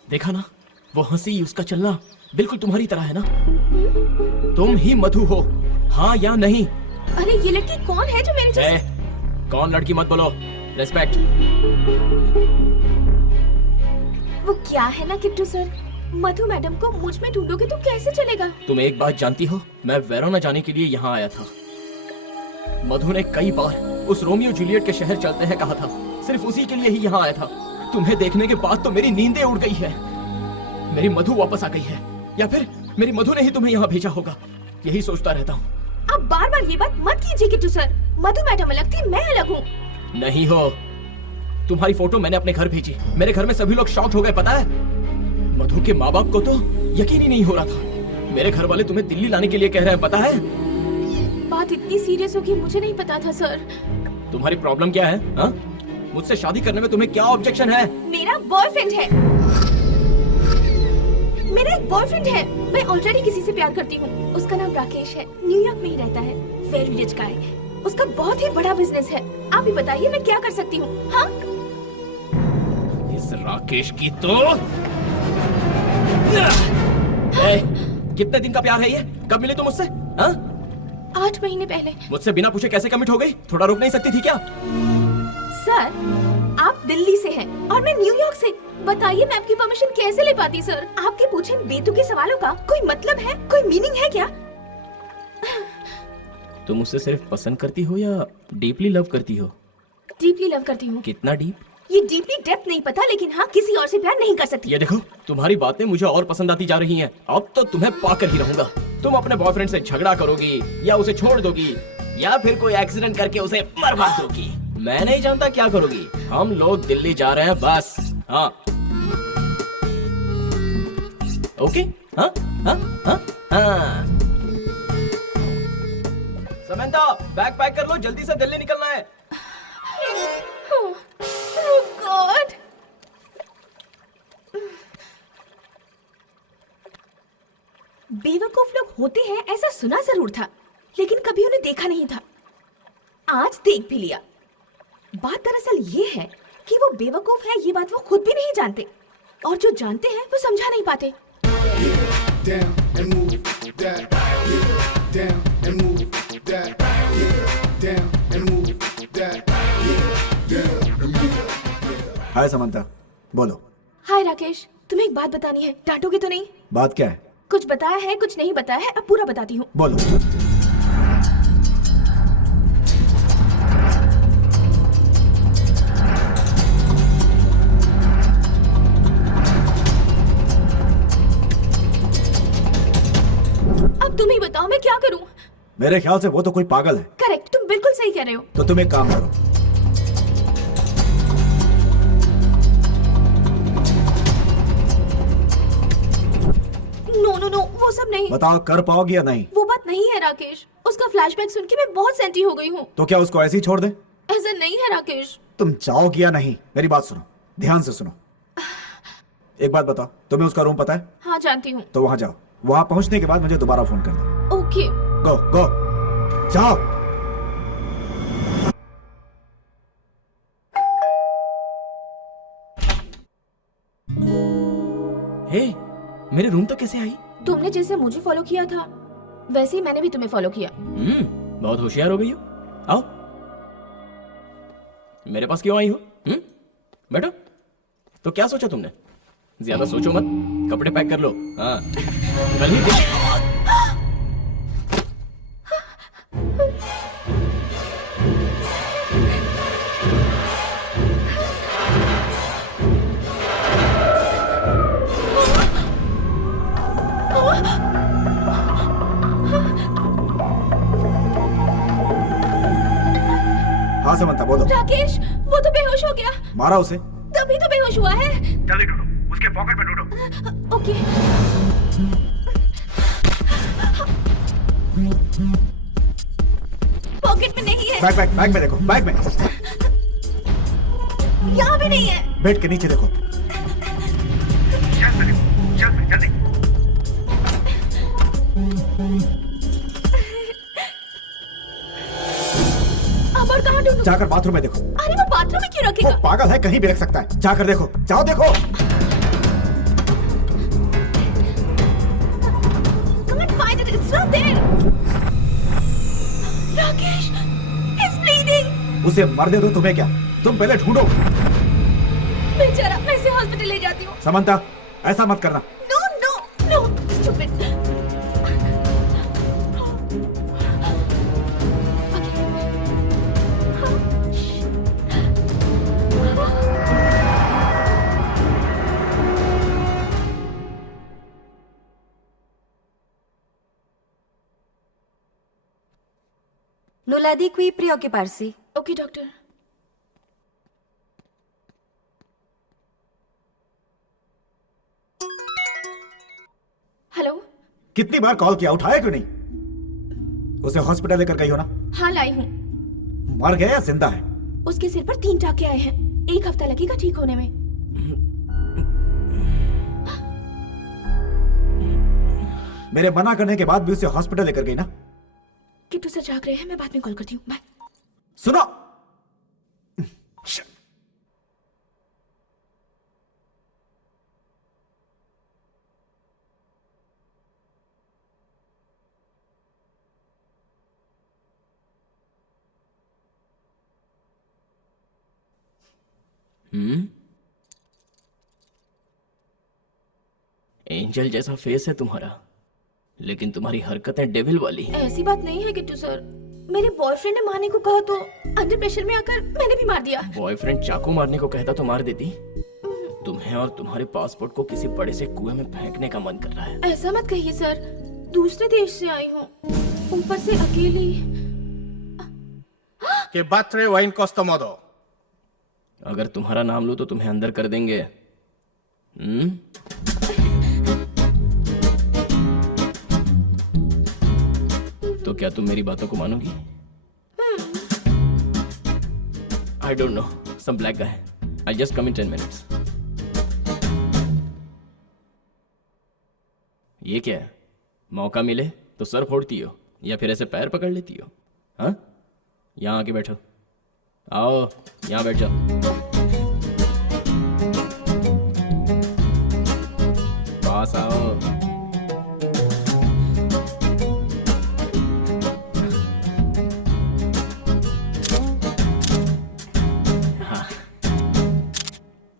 देखा ना, वो हंसी उसका चलना बिल्कुल तुम्हारी तरह है ना। तुम ही मधु हो, हाँ या नहीं? अरे ये लड़की कौन है जो मेरे जैसे? कौन लड़की मत बोलो, रेस्पेक्ट। वो क्या है ना किट्टू सर, मधु मैडम को मुझ में ढूंढोगे तो कैसे चलेगा? तुम एक बात जानती हो, मैं वेरोना जाने के लिए यहाँ आया था। मधु ने कई बार उस रोमियो जूलियट के शहर चलते हैं कहा था, सिर्फ उसी के लिए ही यहाँ आया था। तुम्हें देखने के बाद तो मेरी नींदें उड़ गई है। मेरी मधु वापस आ गई है, या फिर मेरी मधु ने ही तुम्हें यहाँ भेजा होगा, यही सोचता रहता हूँ। आप बार बार ये बात मत कीजिए किट्टू सर। मधु मैडम अलग थी, मैं अलग हूँ। नहीं हो। तुम्हारी फोटो मैंने अपने घर भेजी, मेरे घर में सभी लोग शॉक्ड हो गए, पता है? मधु के माँ बाप को तो यकीन ही नहीं हो रहा था। मेरे घर वाले तुम्हें दिल्ली लाने के लिए कह रहे हैं, पता है? बात इतनी सीरियस होगी मुझे नहीं पता था सर। तुम्हारी प्रॉब्लम क्या है? हा? मुझसे शादी करने में तुम्हें क्या ऑब्जेक्शन है? मेरा बॉयफ्रेंड है, मेरा एक बॉयफ्रेंड है। मैं ऑलरेडी किसी से प्यार करती हूँ। उसका नाम राकेश है, न्यूयॉर्क में ही रहता है, वेरी रिच गाय। उसका बहुत ही बड़ा बिजनेस है। आप ही बताइए मैं क्या कर सकती हूँ? हाँ, इस राकेश की तो कितने दिन का प्यार है ये? कब मिले तुम मुझसे? हाँ? 8 महीने पहले। मुझसे बिना पूछे कैसे कमिट हो गई? थोड़ा रुक नहीं सकती थी क्या? सर, आप दिल्ली से हैं और मैं न्यूयॉर्क से। बताइए मैं आपकी परमिशन कैसे ले पाती सर? आपके पूछे बेतुके सवालों का कोई मतलब है, कोई मीनिंग है क्या? तुम मुझसे सिर्फ पसंद करती हो या डीपली लव करती हो? डीपली लव करती हूँ। कितना डीप? ये डीपली डेप्थ नहीं पता, लेकिन हाँ किसी और से प्यार नहीं कर सकती। ये देखो, तुम्हारी बातें मुझे और पसंद आती जा रही हैं। अब तो तुम्हें पाकर ही रहूंगा। तुम अपने बॉयफ्रेंड से झगड़ा करोगी या उसे छोड़ दोगी या फिर कोई एक्सीडेंट करके उसे मरवा दोगी। मैं नहीं जानता क्या करोगी। हम लोग दिल्ली जा रहे हैं बस। हाँ ओके। हाँ हाँ हाँ हाँ। समंता बैग पैक कर लो, जल्दी से दिल्ली निकलना है। Oh God! बेवकूफ लोग होते हैं ऐसा सुना जरूर था, लेकिन कभी उन्हें देखा नहीं था। आज देख भी लिया। बात दरअसल ये है कि वो बेवकूफ है ये बात वो खुद भी नहीं जानते, और जो जानते हैं वो समझा नहीं पाते। Down and move that. Get down and move that. Get down and move that. Get down and move. हाय समंता, बोलो। हाय राकेश, तुम्हें एक बात बतानी है, डांटोगे तो नहीं? बात क्या है? कुछ बताया है कुछ नहीं बताया है, अब पूरा बताती हूँ। बोलो। अब तुम ही बताओ मैं क्या करूँ? मेरे ख्याल से वो तो कोई पागल है। करेक्ट, तुम बिल्कुल सही कह रहे हो। तो तुम एक काम करो, नो नो नो, वो सब नहीं। बताओ कर पाओगी या नहीं? वो बात नहीं है राकेश, उसका फ्लैशबैक सुन के मैं बहुत सेंटी हो गई हूँ। तो क्या उसको ऐसे ही छोड़ दे? ऐसा नहीं है राकेश। तुम चाहोगी या नहीं? मेरी बात सुनो, ध्यान से सुनो। एक बात बताओ, तुम्हें उसका रूम पता है? हाँ जानती हूँ। तो वहां जाओ, वहां पहुंचने के बाद मुझे दोबारा फोन करना। ओके। गो गो जाओ। हे, मेरे रूम तक कैसे आई? तुमने जैसे मुझे फॉलो किया था वैसे ही मैंने भी तुम्हें फॉलो किया। बहुत होशियार हो गई हो। आओ, मेरे पास क्यों आई हो? बैठो। तो क्या सोचा तुमने? ज्यादा सोचो मत, कपड़े पैक कर लो। हाँ, कल ही हाँ समंता बोलो। राकेश, वो तो बेहोश हो गया। मारा उसे? तभी तो बेहोश हुआ है। जल्दी ढूंढो, उसके पॉकेट में ढूंढो। ओके। पॉकेट में नहीं है। बैग में देखो, बैग में। यहाँ भी नहीं है। बेड के नीचे देखो। जल्दी जल्दी। अब और कहाँ ढूंढूं? जाकर बाथरूम में देखो। अरे वो बाथरूम में क्यों वो रखेगा? पागल है, कहीं भी रख सकता है। जाकर देखो, जाओ देखो। Come and find it. It's not there. Rakesh, he's bleeding. उसे मरने दो, तुम्हें क्या? तुम पहले ढूंढो। बेचारा, मैं इसे हॉस्पिटल ले जाती हूँ। समंता, ऐसा मत करना। No, no, no, stupid. Nulla di qui preoccuparsi. Okay doctor. Hello. कितनी बार कॉल किया, उठाया क्यों नहीं? उसे हॉस्पिटल लेकर गई हो ना? हाँ लाई हूँ। मर गया या जिंदा है? उसके सिर पर 3 टाके आए हैं, 1 हफ्ता लगेगा ठीक होने में। मेरे मना करने के बाद भी उसे हॉस्पिटल लेकर गई ना? किट्टू सर जाग रहे हैं, मैं बाद में कॉल करती हूँ। बाय। सुनो, एंजल जैसा फेस है तुम्हारा, लेकिन तुम्हारी हरकतें डेविल वाली हैं। ऐसी बात नहीं है किट्टू सर, मेरे बॉयफ्रेंड ने मारने को कहा तो अंडर प्रेशर में आकर मैंने भी मार दिया। बॉयफ्रेंड चाकू मारने को कहता तो मार देती। तुम्हें और तुम्हारे पासपोर्ट को किसी बड़े से कुएं में फेंकने का मन कर रहा है। ऐसा मत कहिए सर, दूसरे देश से आई हूँ, ऊपर से अकेली। Che battere o in questo modo? अगर तुम्हारा नाम लूं तो तुम्हें अंदर कर देंगे। तो क्या तुम मेरी बातों को मानोगी? I don't know, some black guy. I just come in 10 minutes। ये क्या है? मौका मिले तो सर फोड़ती हो या फिर ऐसे पैर पकड़ लेती हो? हाँ, यहाँ आके बैठो। आओ, यहाँ बैठ जाओ। पास आओ।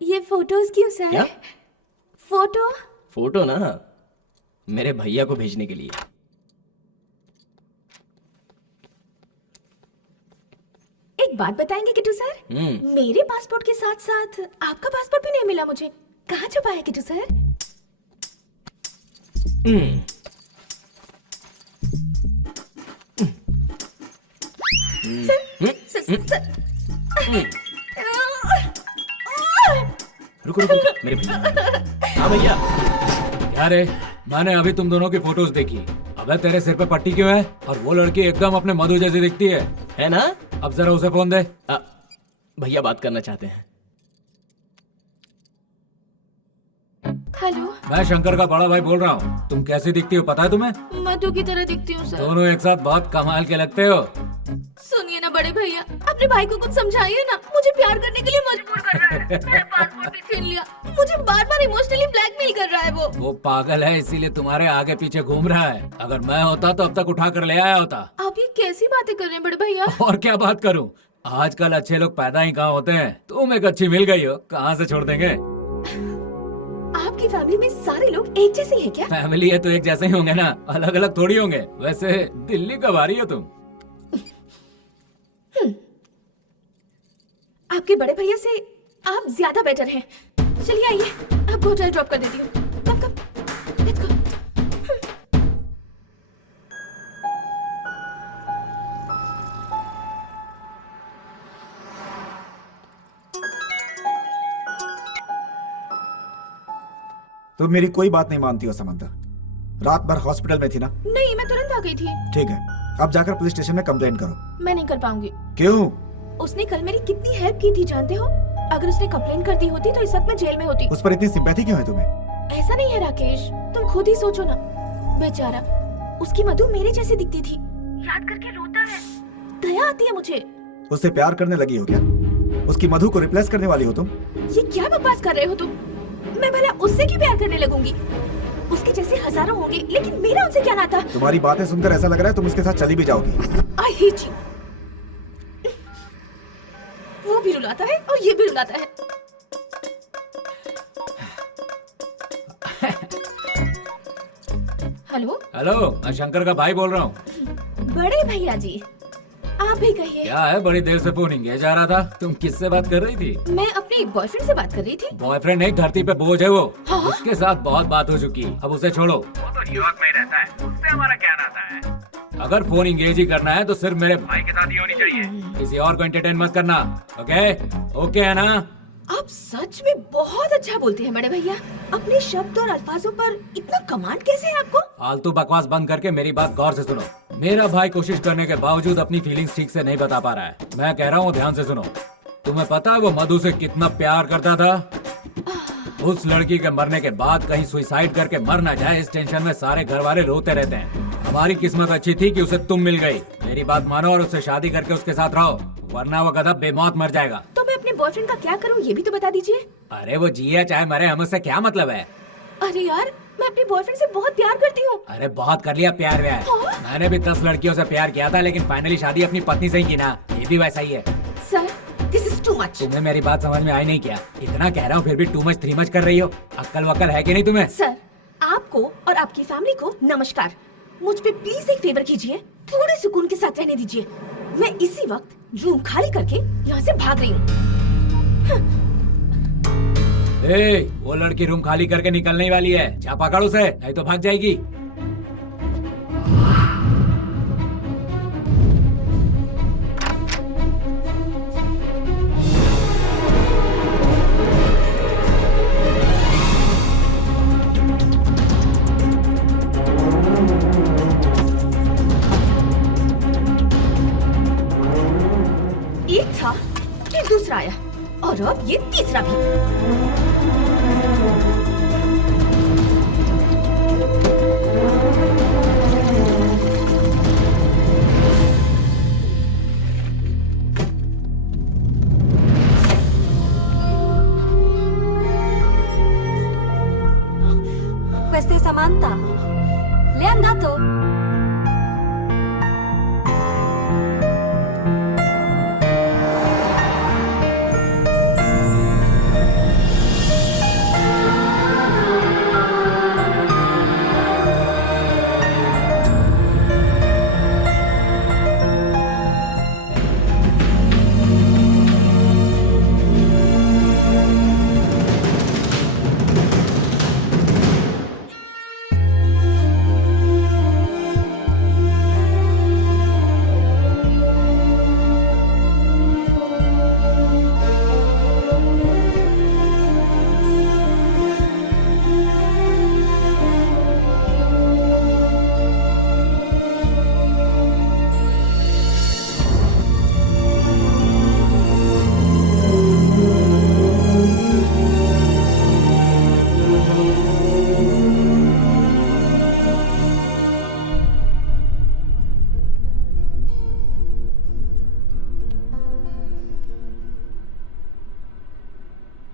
ये फोटोज क्यों सर? क्या? फोटो? फोटो ना, मेरे भैया को भेजने के लिए। एक बात बताएंगे किट्टू सर? मेरे पासपोर्ट के साथ साथ आपका पासपोर्ट भी नहीं मिला मुझे। कहाँ छुपा है किट्टू सर? सर। रुको रुको, मेरे भैया। हाँ भैया। क्या रे, मैंने अभी तुम दोनों की फोटोज देखी। अबे तेरे सिर पे पट्टी क्यों है? और वो लड़की एकदम अपने मधु जैसी दिखती है ना? अब जरा उसे फोन दे। भैया बात करना चाहते हैं। हेलो, मैं शंकर का बड़ा भाई बोल रहा हूँ। तुम कैसी दिखती हो पता है तुम्हें? मधु की तरह दिखती हूँ सर। दोनों एक साथ बहुत कमाल के लगते हो। सुनिए ना बड़े भैया, अपने भाई को कुछ समझाइए ना। मुझे प्यार करने के लिए मजबूर कर रहा है। मेरा पासपोर्ट भी छीन लिया। मुझे बार बार इमोशनली ब्लैकमेल कर रहा है वो पागल है, इसीलिए तुम्हारे आगे पीछे घूम रहा है। अगर मैं होता तो अब तक उठा कर ले आया होता। आप ये कैसी बातें कर रहे हैं बड़े भैया? और क्या बात करूँ, आजकल अच्छे लोग पैदा ही कहाँ होते हैं। तुम एक अच्छी मिल गई हो, कहाँ से छोड़ देंगे। आपकी फैमिली में सारे लोग एक जैसे हैं क्या? फैमिली है तो एक जैसे ही होंगे ना, अलग अलग थोड़ी होंगे। वैसे दिल्ली कब आ रही हो तुम? आपके बड़े भैया से आप ज्यादा बेटर हैं। चलिए आइए, आपको होटल ड्रॉप कर देती हूँ। कम कम, लेट्स गो। तुम मेरी कोई बात नहीं मानती हो समंता। रात भर हॉस्पिटल में थी ना? नहीं, मैं तुरंत आ गई थी। ठीक है, अब जाकर पुलिस स्टेशन में कंप्लेंट करो। मैं नहीं कर पाऊंगी। क्यों? उसने कल मेरी कितनी हेल्प की थी जानते हो? अगर उसने कंप्लेन कर दी होती तो इस वक्त मैं जेल में होती। उस पर इतनी सिंपैथी क्यों है तुम्हें? ऐसा नहीं है राकेश, तुम खुद ही सोचो ना। बेचारा, उसकी मधु मेरे जैसी दिखती थी। याद करके रोता है। दया आती है मुझे। उससे प्यार करने लगी हो क्या? उसकी मधु को रिप्लेस करने वाली हो तुम? ये क्या बकवास कर रहे हो तुम? मैं भला उससे क्यों प्यार करने लगूंगी? उसके जैसे हजारों होंगे, लेकिन मेरा उनसे क्या नाता? तुम्हारी बातें सुनकर ऐसा लग रहा है तुम उसके साथ चली भी जाओगी। I hate you। वो भी रुलाता है और ये भी रुलाता है। हेलो हेलो, मैं शंकर का भाई बोल रहा हूँ। बड़े भैया जी, आप भी कहिए। क्या है, बड़ी देर से फोन इंगेज आ रहा था। तुम किससे बात कर रही थी? मैं अपने बॉयफ्रेंड से बात कर रही थी। बॉयफ्रेंड नहीं, धरती पे बोझ है वो। हाँ? उसके साथ बहुत बात हो चुकी, अब उसे छोड़ो। वो तो न्यूयॉर्क में ही रहता है, उससे हमारा क्या नाता है? अगर फोन इंगेज ही करना है तो सिर्फ मेरे भाई के साथ ही होनी चाहिए। किसी और को एंटरटेन मत करना। ओके ओके है ना? आप सच में बहुत अच्छा बोलते हैं बड़े भैया। अपने शब्द और अल्फाजों पर इतना कमांड कैसे है आपको? फालतू बकवास बंद करके मेरी बात गौर से सुनो। मेरा भाई कोशिश करने के बावजूद अपनी फीलिंग्स ठीक से नहीं बता पा रहा है। मैं कह रहा हूँ ध्यान से सुनो। तुम्हें पता है वो मधु से कितना प्यार करता था? उस लड़की के मरने के बाद कहीं सुसाइड करके मर ना जाए, इस टेंशन में सारे घर वाले रोते रहते हैं। हमारी किस्मत अच्छी थी कि उसे तुम मिल गई। मेरी बात मानो और उससे शादी करके उसके साथ रहो, वरना वो गधा बेमौत मर जाएगा। तो मैं अपने बॉयफ्रेंड का क्या करूँ, ये भी तो बता दीजिए। अरे वो जिया चाहे मरे, हम उससे क्या मतलब है? अरे यार, मैं अपने बॉयफ्रेंड से बहुत प्यार करती हूँ। अरे बहुत कर लिया प्यार व्यार। हाँ? मैंने भी 10 लड़कियों से प्यार किया था, लेकिन फाइनली शादी अपनी पत्नी से ही की ना। ये भी वैसा ही है। Sir, this is too much. तुम्हें मेरी बात समझ में आई नहीं क्या? इतना कह रहा हूँ फिर भी टू मच 3 मच कर रही हो। अक्ल वक्ल है कि नहीं तुम्हें? सर, आपको और आपकी फैमिली को नमस्कार। मुझ पे प्लीज एक फेवर कीजिए, थोड़े सुकून के साथ रहने दीजिए। मैं इसी वक्त रूम खाली करके यहाँ से भाग रही हूँ। वो लड़की रूम खाली करके निकलने वाली है। जा पकड़ उसे, नहीं तो भाग जाएगी। दूसरा आया और अब ये तीसरा भी। Questa è Samantha. Le è andato?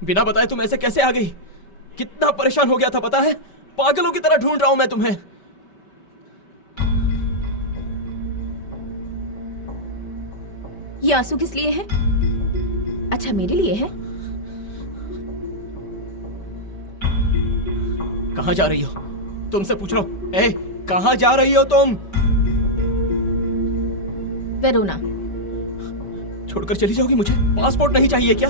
बिना बताए तुम ऐसे कैसे आ गई? कितना परेशान हो गया था पता है? पागलों की तरह ढूंढ रहा हूं मैं तुम्हें। ये आंसू किस लिए है? अच्छा मेरे लिए है। कहां जा रही हो? तुमसे पूछ रहा हूं। ए, कहां जा रही हो तुम? वेरोना। छोड़कर चली जाओगी मुझे? पासपोर्ट नहीं चाहिए क्या?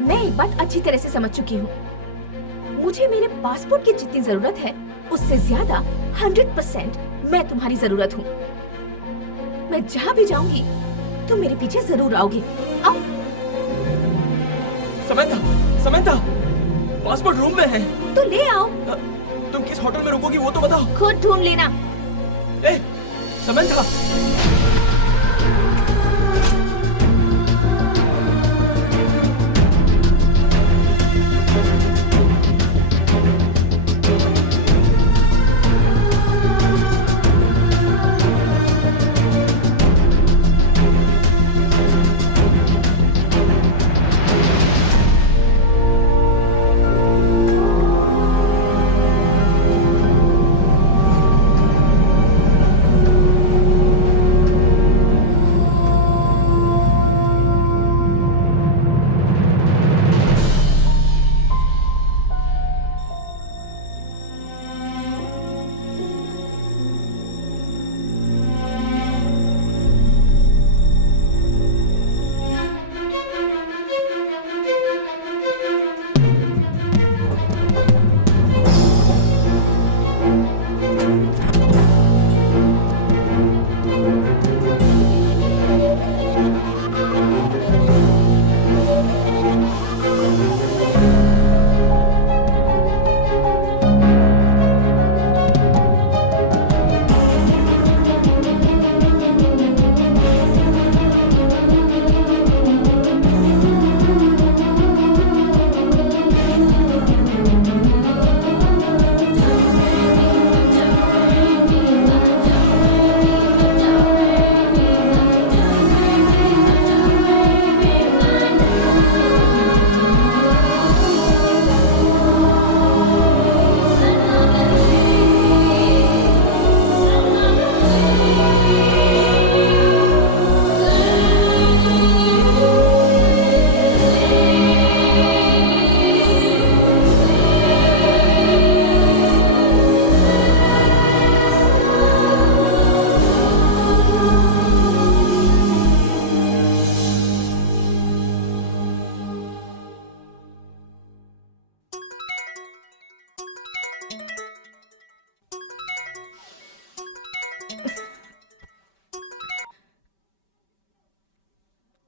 मैं एक बात अच्छी तरह से समझ चुकी हूँ। मुझे मेरे पासपोर्ट की जितनी जरूरत है उससे ज्यादा 100% मैं तुम्हारी जरूरत हूँ। मैं जहाँ भी जाऊंगी तुम मेरे पीछे जरूर आओगे। आओ। समंथा, समंथा, पासपोर्ट रूम में है। तो ले आओ। तुम किस होटल में रुकोगी वो तो बताओ। खुद ढूंढ लेना। ए, समंथा।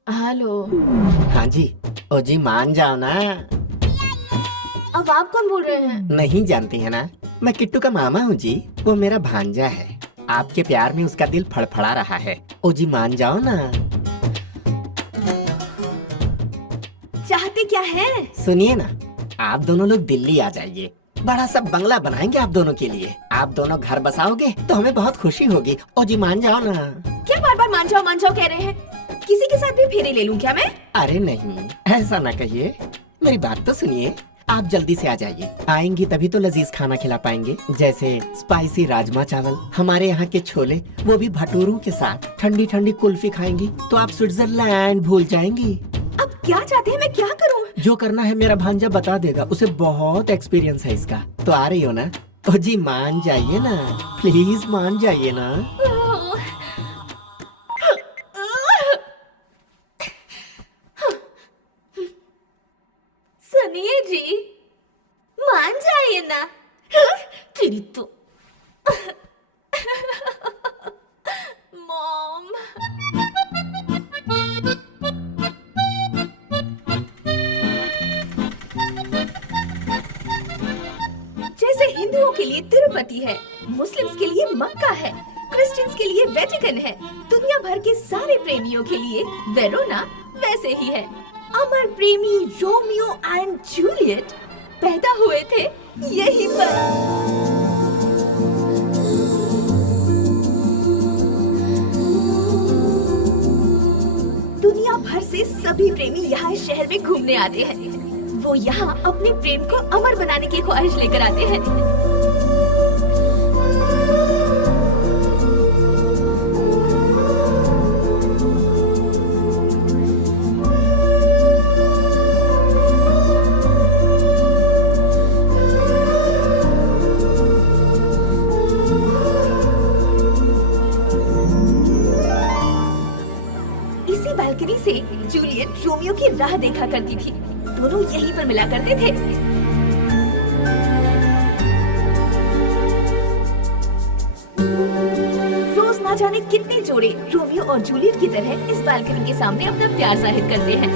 हेलो। हाँ जी। ओ जी मान जाओ ना। अब आप कौन बोल रहे हैं? नहीं जानती है ना, मैं किट्टू का मामा हूँ जी। वो मेरा भांजा है, आपके प्यार में उसका दिल फड़फड़ा रहा है। ओ जी मान जाओ ना। चाहते क्या है? सुनिए ना, आप दोनों लोग दिल्ली आ जाइए, बड़ा सा बंगला बनाएंगे आप दोनों के लिए। आप दोनों घर बसाओगे तो हमें बहुत खुशी होगी। ओ जी मान जाओ ना। क्या बार बार मान जाओ कह रहे हैं? किसी के साथ भी फेरे ले लूं क्या मैं? अरे नहीं, ऐसा ना कहिए, मेरी बात तो सुनिए। आप जल्दी से आ जाइए, आएंगी तभी तो लजीज खाना खिला पाएंगे, जैसे स्पाइसी राजमा चावल, हमारे यहाँ के छोले, वो भी भटूरों के साथ। ठंडी ठंडी कुल्फी खाएंगी तो आप स्विट्जरलैंड भूल जाएंगी। अब क्या चाहते हैं, मैं क्या करूं? जो करना है मेरा भांजा बता देगा, उसे बहुत एक्सपीरियंस है इसका। तो आ रही हो ना? ओ जी मान जाइए ना, प्लीज मान जाइए ना। सुनिए जी, मान जाइए ना। तेरी तो मॉम। जैसे हिंदुओं के लिए तिरुपति है, मुस्लिम्स के लिए मक्का है, क्रिश्चियंस के लिए वेटिकन है, दुनिया भर के सारे प्रेमियों के लिए वेरोना वैसे ही है। अमर प्रेमी रोमियो एंड जूलियट पैदा हुए थे यहीं पर। दुनिया भर से सभी प्रेमी यहाँ इस शहर में घूमने आते हैं। वो यहाँ अपने प्रेम को अमर बनाने की ख्वाहिश लेकर आते हैं। इसी बालकनी से जूलियट रोमियो की राह देखा करती थी। दोनों यहीं पर मिला करते थे। रोज ना जाने कितने जोड़े रोमियो और जूलियट की तरह इस बालकनी के सामने अपना प्यार जाहिर करते हैं।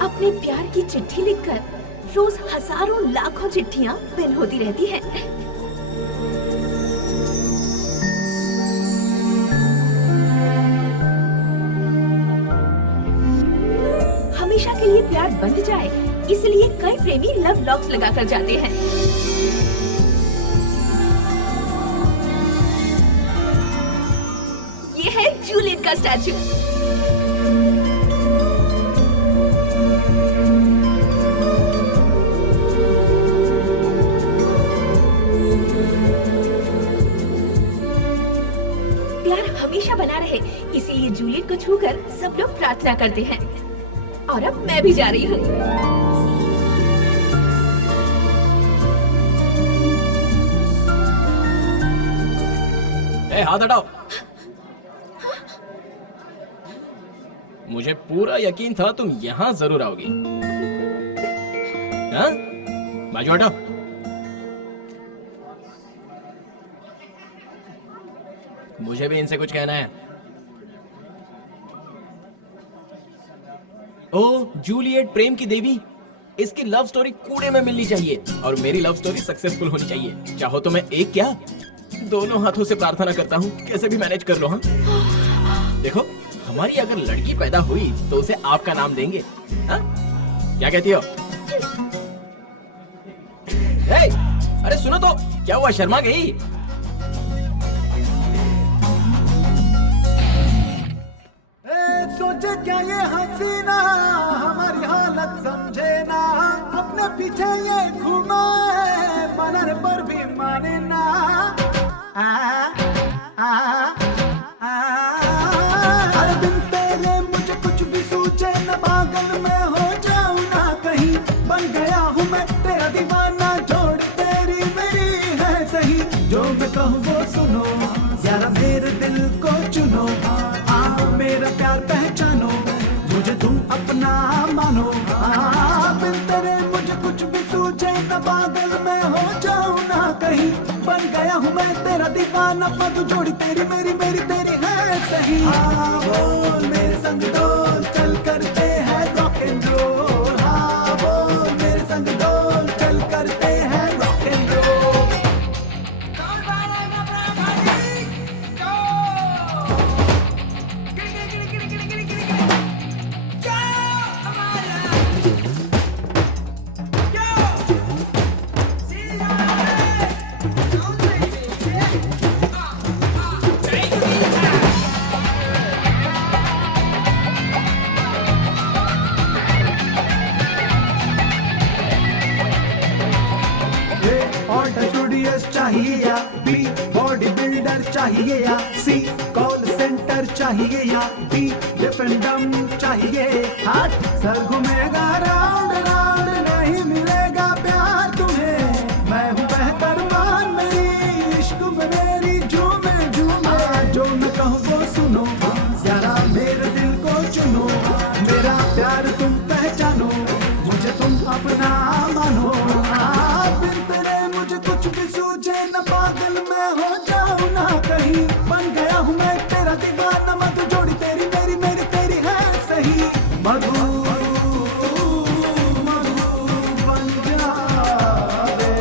अपने प्यार की चिट्ठी लिखकर रोज हजारों लाखों चिट्ठियां पेन होती रहती हैं। हमेशा के लिए प्यार बंध जाए, इसलिए कई प्रेमी लव लॉक्स लगाकर जाते हैं। ये है जूलियट का स्टैचू। प्यार हमेशा बना रहे, इसीलिए जूलियट को छूकर सब लोग प्रार्थना करते हैं। और अब मैं भी जा रही हूँ। हाथ हटाओ। मुझे पूरा यकीन था तुम यहाँ जरूर आओगी। हाँ? बाजू हटाओ। मुझे भी इनसे कुछ कहना है। ओ जूलियट प्रेम की देवी, इसकी लव स्टोरी कूड़े में मिलनी चाहिए और मेरी लव स्टोरी सक्सेसफुल होनी चाहिए। चाहो तो मैं एक क्या दोनों हाथों से प्रार्थना करता हूँ, कैसे भी मैनेज कर लो। हाँ देखो, हमारी अगर लड़की पैदा हुई तो उसे आपका नाम देंगे। हाँ? क्या कहती हो? हे, अरे सुनो तो, क्या हुआ, शर्मा गई? सोचे क्या ये हसीना हमारी हालत समझे ना, अपने पीछे ये घूमा है मनर पर भी माने ना। हर दिन तेरे मुझे कुछ भी सूझे न, पागल में हो जाऊं ना कहीं। बन गया हूँ मैं तेरा दीवाना, जोड़ तेरी मेरी है सही। जो मैं कहूँ वो सुनो, यारा मेरे दिल को चुनो। मेरा प्यार पहचानो, मुझे तुम अपना मानो। बिन तेरे मुझे कुछ भी सूझे न, पागल मैं हो जाऊं ना कहीं। बन गया हूँ मैं तेरा दीवाना मधु जोड़ी तेरी मेरी मेरी तेरी है सही। हाँ बोल मेरे संग डोल चल करते हैं रॉक एंड रोल। हाँ बोल मेरे संग डोल चल करते हैं रॉक एंड रोल। चाहिए या बी बॉडी बिल्डर चाहिए या सी कॉल सेंटर चाहिए या डी डिफेंडम चाहिए। हाथ सर घूमेगा राउंड राउंड नहीं मिलेगा प्यार तुम्हें। मैं हूँ बेहतर मान मेरी इश्क में मेरी झूमे झूमे। जो मैं कहूँ वो सुनो जरा मेरे दिल को चुनो। मेरा प्यार तुम पहचानो मुझे तुम अपना मानो। बिन तेरे मुझे कुछ भी सूझे न पागल मैं हो जाऊं ना कहीं। बन गया हूँ मैं तेरा दीवाना मधु जोड़ी तेरी मेरी मेरी तेरी है सही। मधु मधु बन जावे।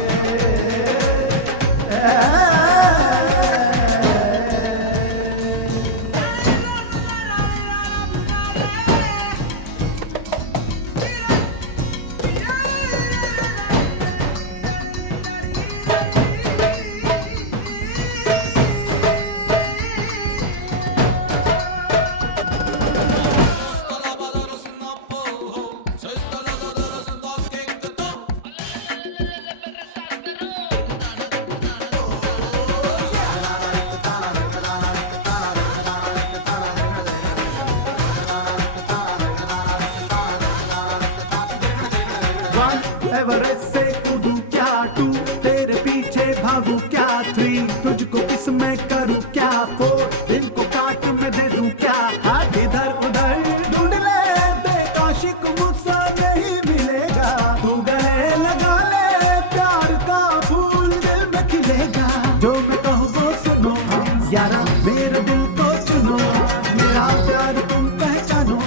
एवरेस्ट से कूदूं क्या टू तेरे पीछे भागूं क्या थ्री तुझको किस में करूं क्या फोर दिल को काट में दे दूं क्या। हाथ इधर उधर ढूंढ ले देख आशिक मुझसा नहीं मिलेगा। तू गले लगा ले प्यार का फूल दिल में खिलेगा। जो मैं कहूँ वो सुनो यारा मेरे दिल को चुनो। मेरा प्यार तुम पहचानो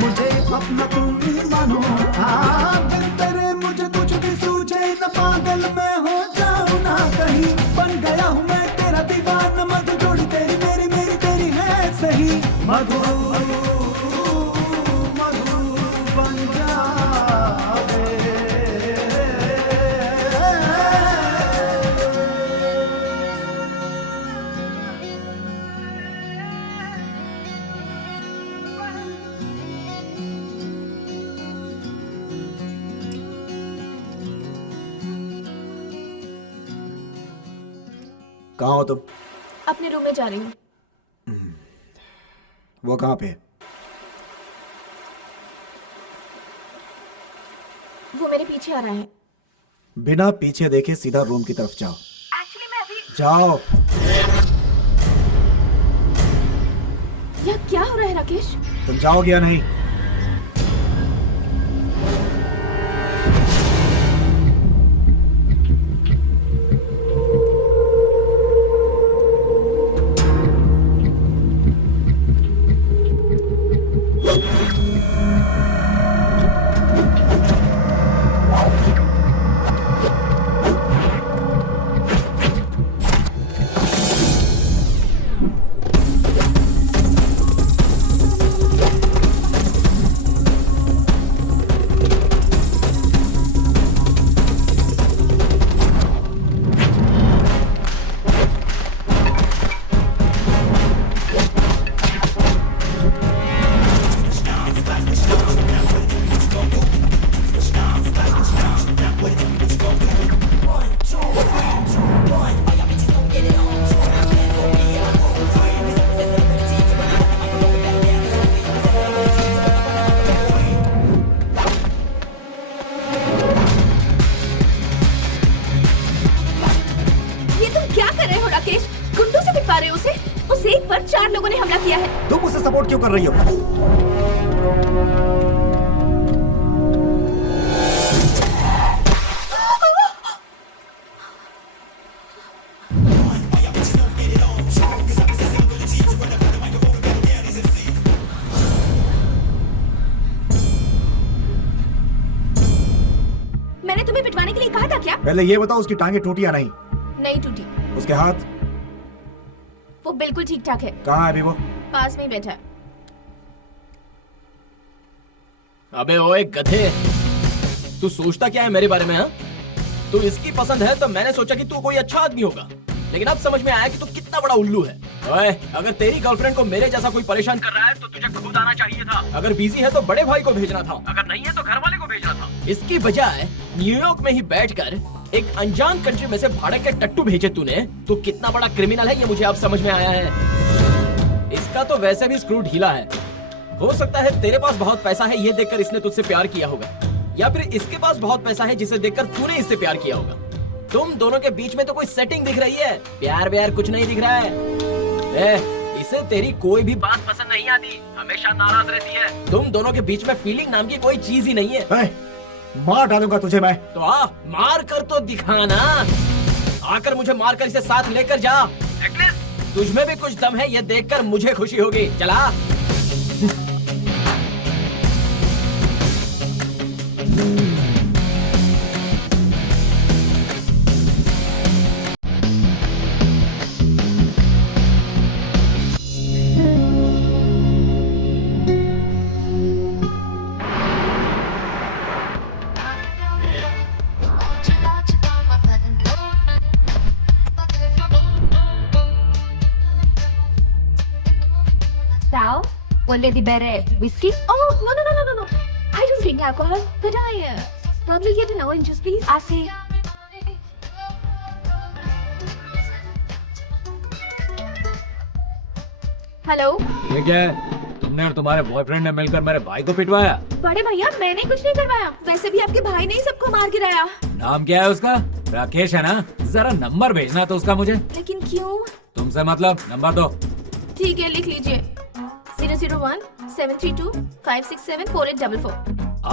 मुझे अपना तुम मानो। हाँ तेरे मुझे कुछ भी सूझे न पागल मैं हो जाऊं ना कहीं। बन गया हूँ मैं तेरा दीवाना मधु जोड़ी तेरी मेरी मेरी तेरी है सही। मधु मधु बन जावे। कहाँ हो तुम? अपने रूम में जा रही हूँ। वो कहाँ पे? वो मेरे पीछे आ रहा है। बिना पीछे देखे सीधा रूम की तरफ जाओ। एक्चुअली मैं अभी जाओ। यहाँ क्या हो रहा है राकेश? तुम जाओगे या नहीं? लोगों ने हमला किया है। तुम उसे सपोर्ट क्यों कर रही हो? पहले ये बताओ उसकी टांगे टूटी या नहीं? नहीं टूटी। उसके हाथ? वो बिल्कुल ठीक ठाक है। कहाँ है अभी वो? पास में ही बैठा है। अबे ओए गधे, तू सोचता क्या है मेरे बारे में? हाँ, तू इसकी पसंद है तो मैंने सोचा कि तू कोई अच्छा आदमी होगा, लेकिन अब समझ में आया कि तू कितना बड़ा उल्लू है। ओए, अगर तेरी गर्लफ्रेंड को मेरे जैसा कोई परेशान कर रहा है तो तुझे खुद आना चाहिए था। अगर बिजी है तो बड़े भाई को भेजना था, अगर नहीं है तो घर वाले को भेजना था। इसकी बजाय न्यूयॉर्क में ही बैठकर एक अनजान कंट्री में से भाड़े के टट्टू भेजे तूने। तू कितना बड़ा क्रिमिनल है ये मुझे अब समझ में आया है। इसका तो वैसे भी स्क्रू ढीला है। हो सकता है तेरे पास बहुत पैसा है ये देखकर इसने तुझसे प्यार किया होगा, या फिर इसके पास बहुत पैसा है जिसे देखकर तूने इससे प्यार किया होगा। तुम दोनों के बीच में तो कोई सेटिंग दिख रही है, प्यार व्यार कुछ नहीं दिख रहा है। इसे तेरी कोई भी बात पसंद नहीं आती, हमेशा नाराज रहती है। तुम दोनों के बीच में फीलिंग नाम की कोई चीज ही नहीं है। मार डालूंगा तुझे मैं। तो आ, मार कर तो दिखाना। आकर मुझे मार कर इसे साथ लेकर जा। एटलीस्ट तुझमें भी कुछ दम है ये देखकर मुझे खुशी होगी। चला। Sal, volevi bere whiskey? Oh, no. I don't drink alcohol. Could I probably get an orange juice, please? I see. Hello. ये क्या है? तुमने और तुम्हारे बॉयफ्रेंड ने मिलकर मेरे भाई को पिटवाया? बड़े भैया मैंने कुछ नहीं करवाया, वैसे भी आपके भाई ने ही सबको मार गिराया। नाम क्या है उसका? राकेश है ना? जरा नंबर भेजना तो उसका मुझे। लेकिन क्यों? तुमसे मतलब, नंबर दो। ठीक है लिख लीजिए 001 732 567 4844।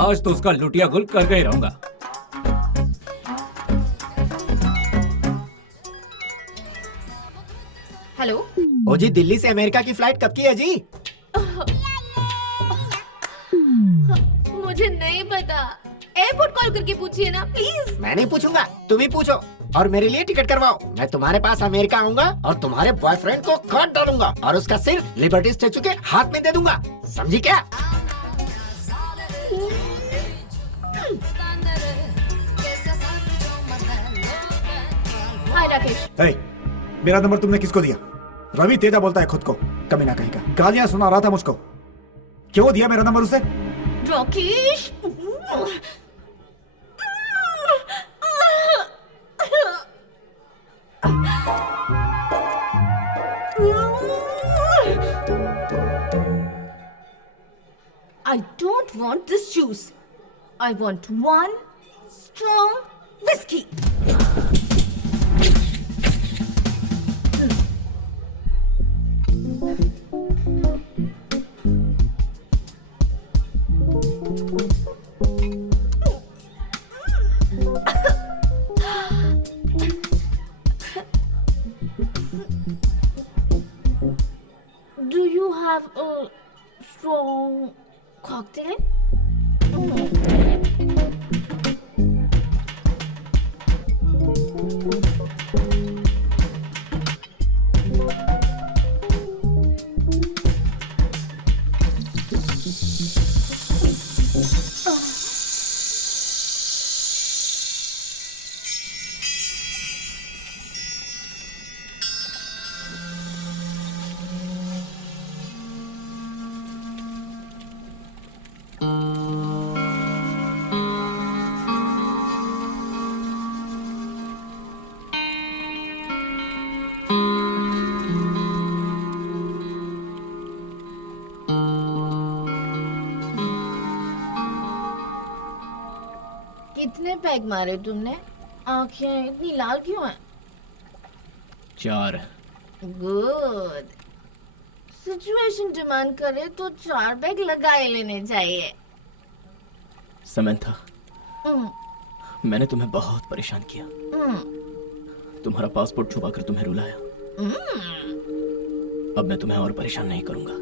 आज तो उसका लुटिया गुल करके ही रहूंगा। हेलो। ओ जी, दिल्ली से अमेरिका की फ्लाइट कब की है जी? मुझे नहीं पता, एयरपोर्ट कॉल करके पूछिए ना प्लीज। मैं नहीं पूछूंगा, तुम ही पूछो और मेरे लिए टिकट करवाओ। मैं तुम्हारे पास अमेरिका आऊंगा और तुम्हारे बॉयफ्रेंड को काट डालूंगा और उसका सिर लिबर्टी स्टैचू के हाथ में दे दूंगा, समझी क्या? हाय राकेश। मेरा नंबर तुमने किसको दिया? रवि तेजा बोलता है खुद को, कमीना कहीं का। गालियां सुना रहा था मुझको। क्यों दिया मेरा नंबर उसे? Rakesh. I don't want this juice. I want one strong whiskey. Do you have a strong cocktail? कितने पैग मारे तुमने? आंखें इतनी लाल क्यों हैं? 4। गुड। सिचुएशन डिमांड करे तो 4 पैग लगा ही लेने चाहिए। समंथा, हम्म, मैंने तुम्हें बहुत परेशान किया। हम्म, तुम्हारा पासपोर्ट छुपाकर तुम्हें रुलाया। हम्म। अब मैं तुम्हें और परेशान नहीं करूंगा।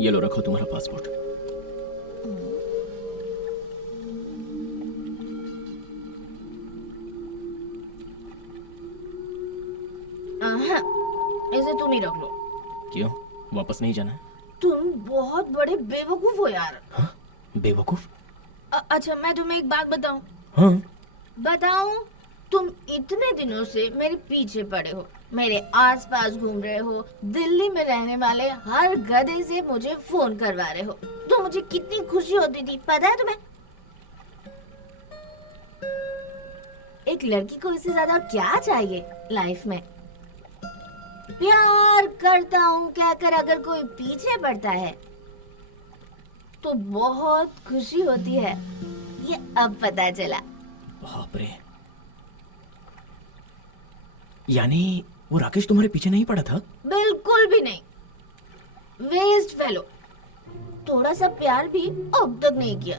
ये लो, रखो तुम्हारा पासपोर्ट। इसे तुम ही रख लो। क्यों, वापस नहीं जाना है? तुम बहुत बड़े बेवकूफ हो यार। हाँ? बेवकूफ? अच्छा मैं तुम्हें एक बात बताऊं? हाँ? बताऊं? तुम इतने दिनों से मेरे पीछे पड़े हो, मेरे आसपास घूम रहे हो, दिल्ली में रहने वाले हर गधे से मुझे फोन करवा रहे हो। तो मुझे कितनी खुशी होती थी पता है तुम्हें? एक लड़की को इससे ज्यादा क्या चाहिए लाइफ में? प्यार करता हूँ कहकर अगर कोई पीछे पड़ता है तो बहुत खुशी होती है, ये अब पता चला। बाप रे, यानी वो राकेश तुम्हारे पीछे नहीं पड़ा था? बिल्कुल भी नहीं, वेस्ट फेलो। थोड़ा सा प्यार भी अब तक नहीं किया।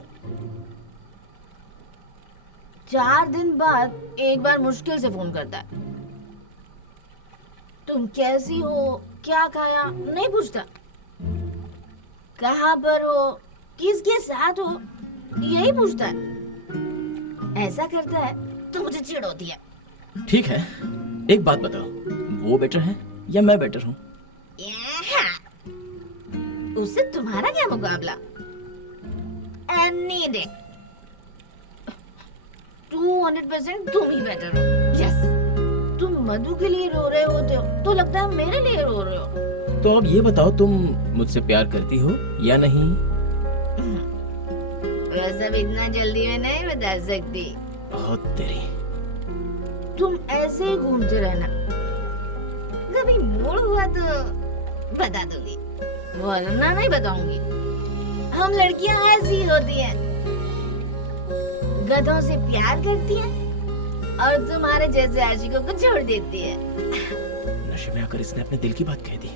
4 दिन बाद एक बार मुश्किल से फोन करता है। तुम कैसी हो, क्या खाया, नहीं पूछता। कहाँ पर हो, किसके साथ हो, यही पूछता है। ऐसा करता है तो मुझे चिढ़ होती है। ठीक है, एक बात बताओ, वो बेटर है या मैं बेटर हूँ? उससे तुम्हारा क्या मुकाबला? एनी डे 200% तुम ही बेटर हो। यस, तुम मधु के लिए रो रहे होते हो तो लगता है मेरे लिए रो रहे हो। तो अब ये बताओ, तुम मुझसे प्यार करती हो या नहीं? वैसे भी इतना जल्दी मैं नहीं बता सकती। बहुत तेरी। तुम ऐसे ही घूमते रहना, कभी मूड हुआ तो बता दूंगी, वरना नहीं बताऊंगी। हम लड़कियां ऐसी होती हैं, गधों से प्यार करती हैं और तुम्हारे जैसे आशिकों को छोड़ देती है। नशे में आकर इसने अपने दिल की बात कह दी।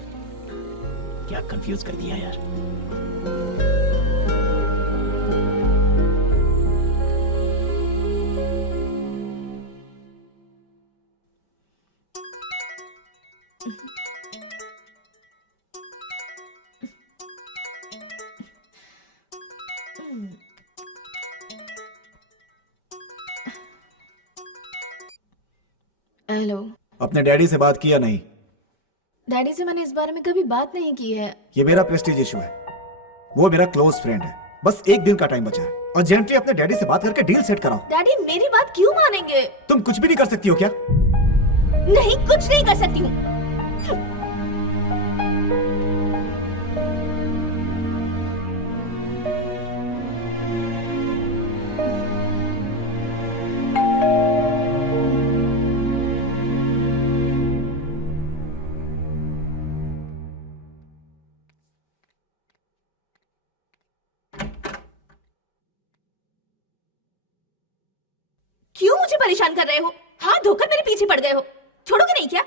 क्या कंफ्यूज कर दिया यार। हेलो। अपने डैडी से बात किया नहीं? डैडी से मैंने इस बारे में कभी बात नहीं की है। ये मेरा प्रेस्टीज इशू है, वो मेरा क्लोज फ्रेंड है। बस एक दिन का टाइम बचा है, अर्जेंटली अपने डैडी से बात करके डील सेट कराओ। डैडी मेरी बात क्यों मानेंगे? तुम कुछ भी नहीं कर सकती हो क्या? नहीं, कुछ नहीं कर सकती हूँ। क्यों मुझे परेशान कर रहे हो? हाथ धोकर मेरे पीछे पड़ गए हो, छोड़ोगे नहीं क्या?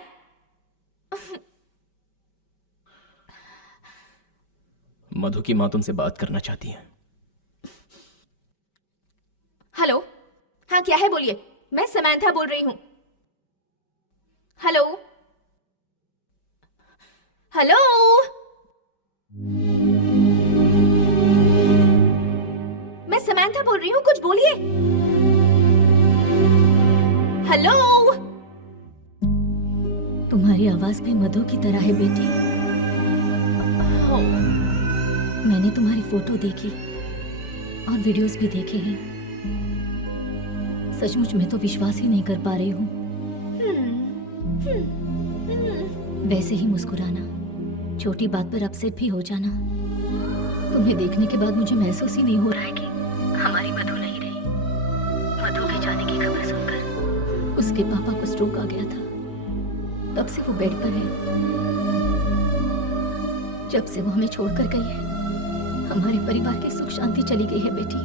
मधु की माँ तुमसे बात करना चाहती है। हेलो। हाँ क्या है, बोलिए। मैं समंथा बोल रही हूँ। Hello hello. मैं समंथा बोल रही हूँ, कुछ बोलिए। हेलो। तुम्हारी आवाज भी मधु की तरह है बेटी। मैंने तुम्हारी फोटो देखी और वीडियोस भी देखे हैं। सचमुच मैं तो विश्वास ही नहीं कर पा रही हूँ। वैसे ही मुस्कुराना, छोटी बात पर अपसेट भी हो जाना। तुम्हें देखने के बाद मुझे महसूस ही नहीं हो रहा है कि हमारी मधु नहीं रही। मधु के जाने की खबर सुनकर उसके पापा को स्ट्रोक आ गया था, तब से वो बेड पर है। जब से वो हमें छोड़कर गई है, हमारे परिवार की सुख शांति चली गई है बेटी।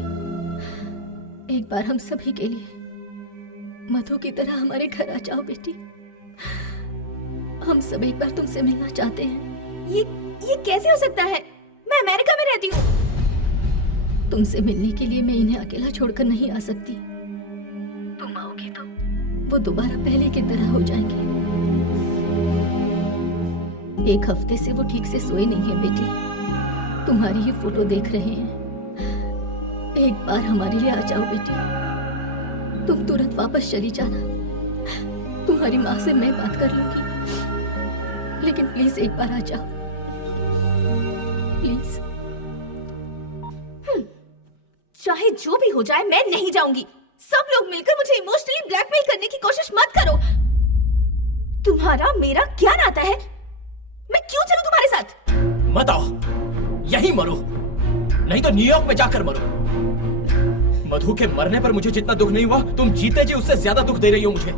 एक बार हम सभी के लिए मधु की तरह हमारे घर आ जाओ बेटी। हम सब एक बार तुमसे मिलना चाहते हैं। ये कैसे हो सकता है? मैं अमेरिका में रहती हूँ। तुमसे मिलने के लिए मैं इन्हें अकेला छोड़कर नहीं आ सकती। तुम आओगी तो वो दोबारा पहले की तरह हो जाएंगे। एक हफ्ते से वो ठीक से सोए नहीं है बेटी। तुम्हारी ही फोटो देख रहे हैं। एक बार हमारे लिए आ जाओ बेटी। तुम तुरंत वापस चली जाना। तुम्हारी माँ से मैं बात कर लूंगी। लेकिन प्लीज एक बार आ जाओ, प्लीज। चाहे जो भी हो जाए मैं नहीं जाऊंगी। सब लोग मिलकर मुझे इमोशनली ब्लैकमेल करने की कोशिश मत करो। तुम्हारा मेरा क्या नाता है? मैं क्यों चलूं तुम्हारे साथ? मत आओ, यहीं मरो, नहीं तो न्यूयॉर्क में जाकर मरो। मधु के मरने पर मुझे जितना दुख नहीं हुआ, तुम जीते जी उससे ज्यादा दुख दे रही हो मुझे।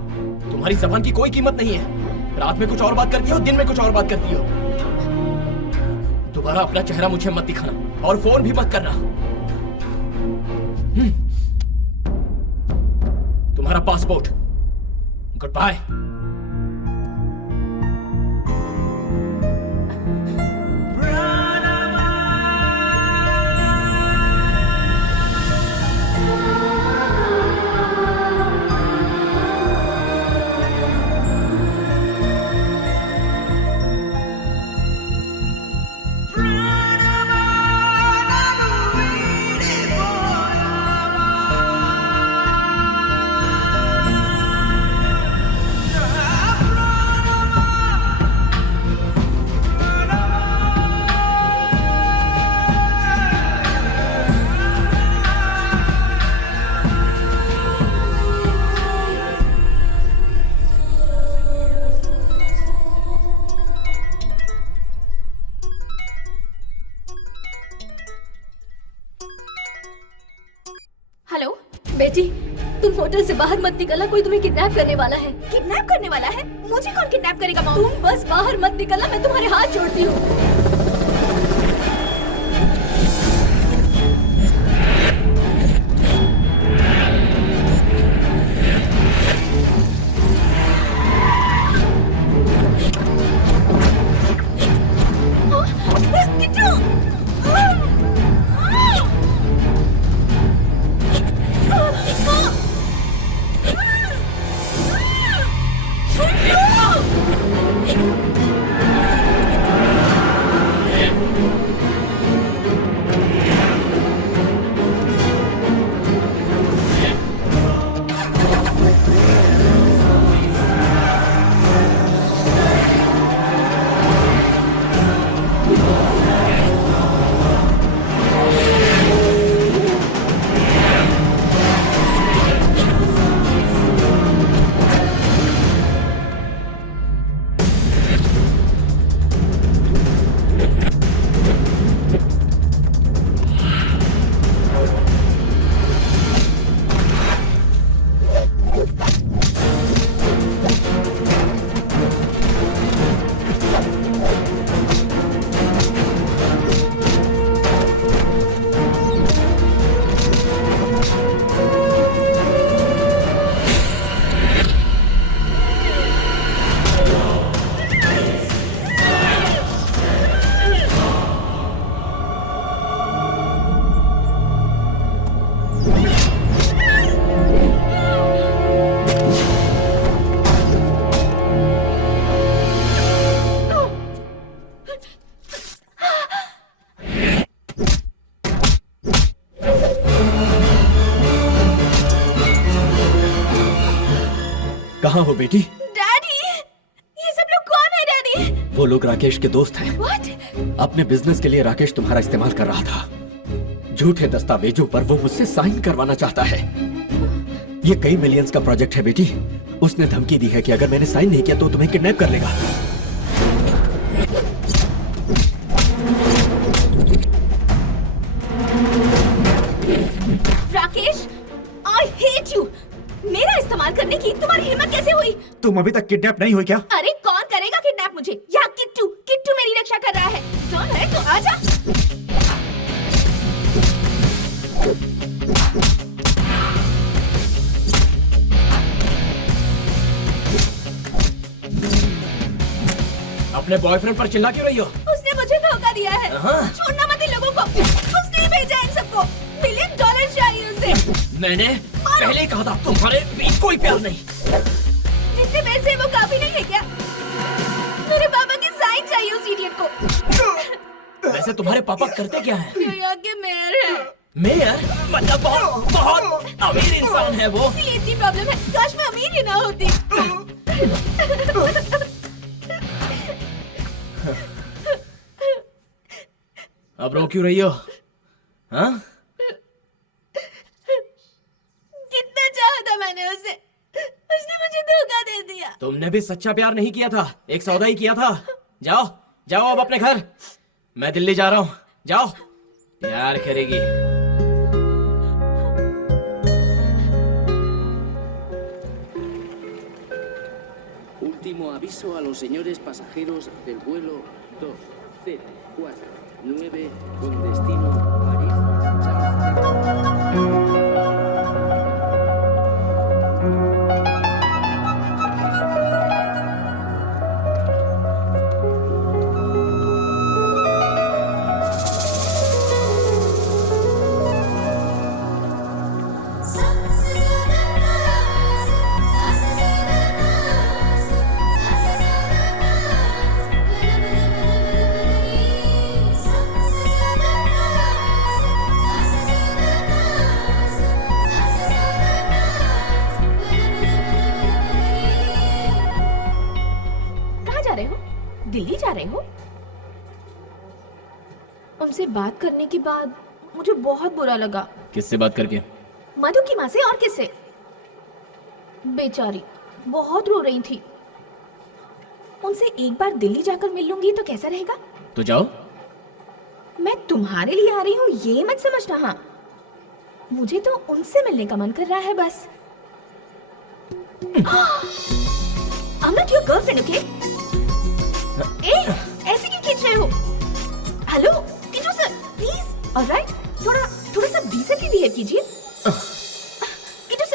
तुम्हारी जबान की कोई कीमत नहीं है। रात में कुछ और बात करती हो, दिन में कुछ और बात करती हो। दोबारा अपना चेहरा मुझे मत दिखाना और फोन भी मत करना। तुम्हारा पासपोर्ट, गुड बाय। हेलो बेटी, तुम होटल से बाहर मत निकलना, कोई तुम्हें किडनैप करने वाला है। किडनैप करने वाला है? मुझे कौन किडनैप करेगा मॉम? तुम बस बाहर मत निकलना, मैं तुम्हारे हाथ जोड़ती हूँ। कहाँ हो बेटी? डैडी, ये सब लोग कौन है डैडी? वो लोग राकेश के दोस्त हैं। What? अपने बिजनेस के लिए राकेश तुम्हारा इस्तेमाल कर रहा था। झूठे दस्तावेजों पर वो मुझसे साइन करवाना चाहता है। ये कई मिलियंस का प्रोजेक्ट है बेटी। उसने धमकी दी है कि अगर मैंने साइन नहीं किया तो तुम्हें किडनैप कर लेगा। Rakesh, I hate you। मेरा इस्तेमाल करने की तुम्हारी हिम्मत कैसे हुई? तुम अभी तक किडनैप नहीं हुई क्या? अरे कौन करेगा किडनैप मुझे? यहाँ किट्टू मेरी रक्षा कर रहा है। डर है तो आजा। अपने बॉयफ्रेंड पर चिल्ला क्यों रही हो? उसने मुझे धोखा दिया है। छोड़ना मत इन लोगों को। उसने ही भेजा इन सबको। $1 मिलियन चाहिए उसे। मैंने पहले ही कहा था तुम्हारे बीच कोई प्यार नहीं। जितने पैसे वो काफी नहीं है क्या? मेरे पापा की साइन चाहिए उस इडियट को। वैसे तुम्हारे पापा करते क्या हैं? न्यूयॉर्क के मेयर है। मेयर? मतलब बहुत अमीर इंसान है वो। इतनी प्रॉब्लम है, काश मैं अमीर ही ना होती। अब रो क्यों रही हो? हाँ? कितना चाहा था मैंने उसे, उसने मुझे धोखा दे दिया। तुमने भी सच्चा प्यार नहीं किया था, एक सौदा ही किया था। जाओ जाओ अब अपने घर, मैं दिल्ली जा रहा हूँ। जाओ, प्यार करेगी। Último aviso a los señores pasajeros del vuelo 2049 con destino París. Delhi जा रहे हो? उनसे बात करने के बाद मुझे बहुत बुरा लगा। किससे बात करके? मधु की माँ से। और किससे? बेचारी बहुत रो रही थी। उनसे एक बार दिल्ली जाकर मिल लूंगी तो कैसा रहेगा? तो जाओ। मैं तुम्हारे लिए आ रही हूँ ये मत समझना। हाँ, मुझे तो उनसे मिलने का मन कर रहा है बस। I'm not your girlfriend, okay? ऐसे क्यों खींच रहे हो? Hello Kittu sir, please. Alright, थोड़ा सा डिसेंटली बिहेव कीजिए। Kittu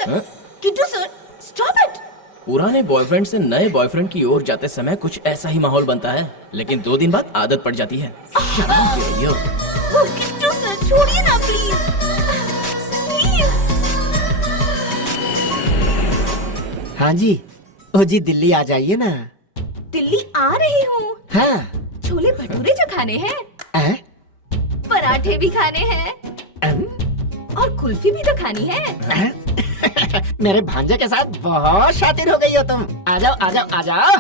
sir, stop it. पुराने बॉयफ्रेंड से नए बॉयफ्रेंड की ओर जाते समय कुछ ऐसा ही माहौल बनता है, लेकिन 2 दिन बाद आदत पड़ जाती है। किटू सर, छोड़िए ना प्लीज। हाँ जी, ओ जी दिल्ली आ जाइए ना। दिल्ली आ रही हूँ। हाँ। छोले भटूरे जो खाने हैं, पराठे भी खाने हैं, और कुल्फी भी तो खानी है। मेरे भांजे के साथ बहुत शातिर हो गई हो तुम। आ जाओ आ जाओ आ जाओ।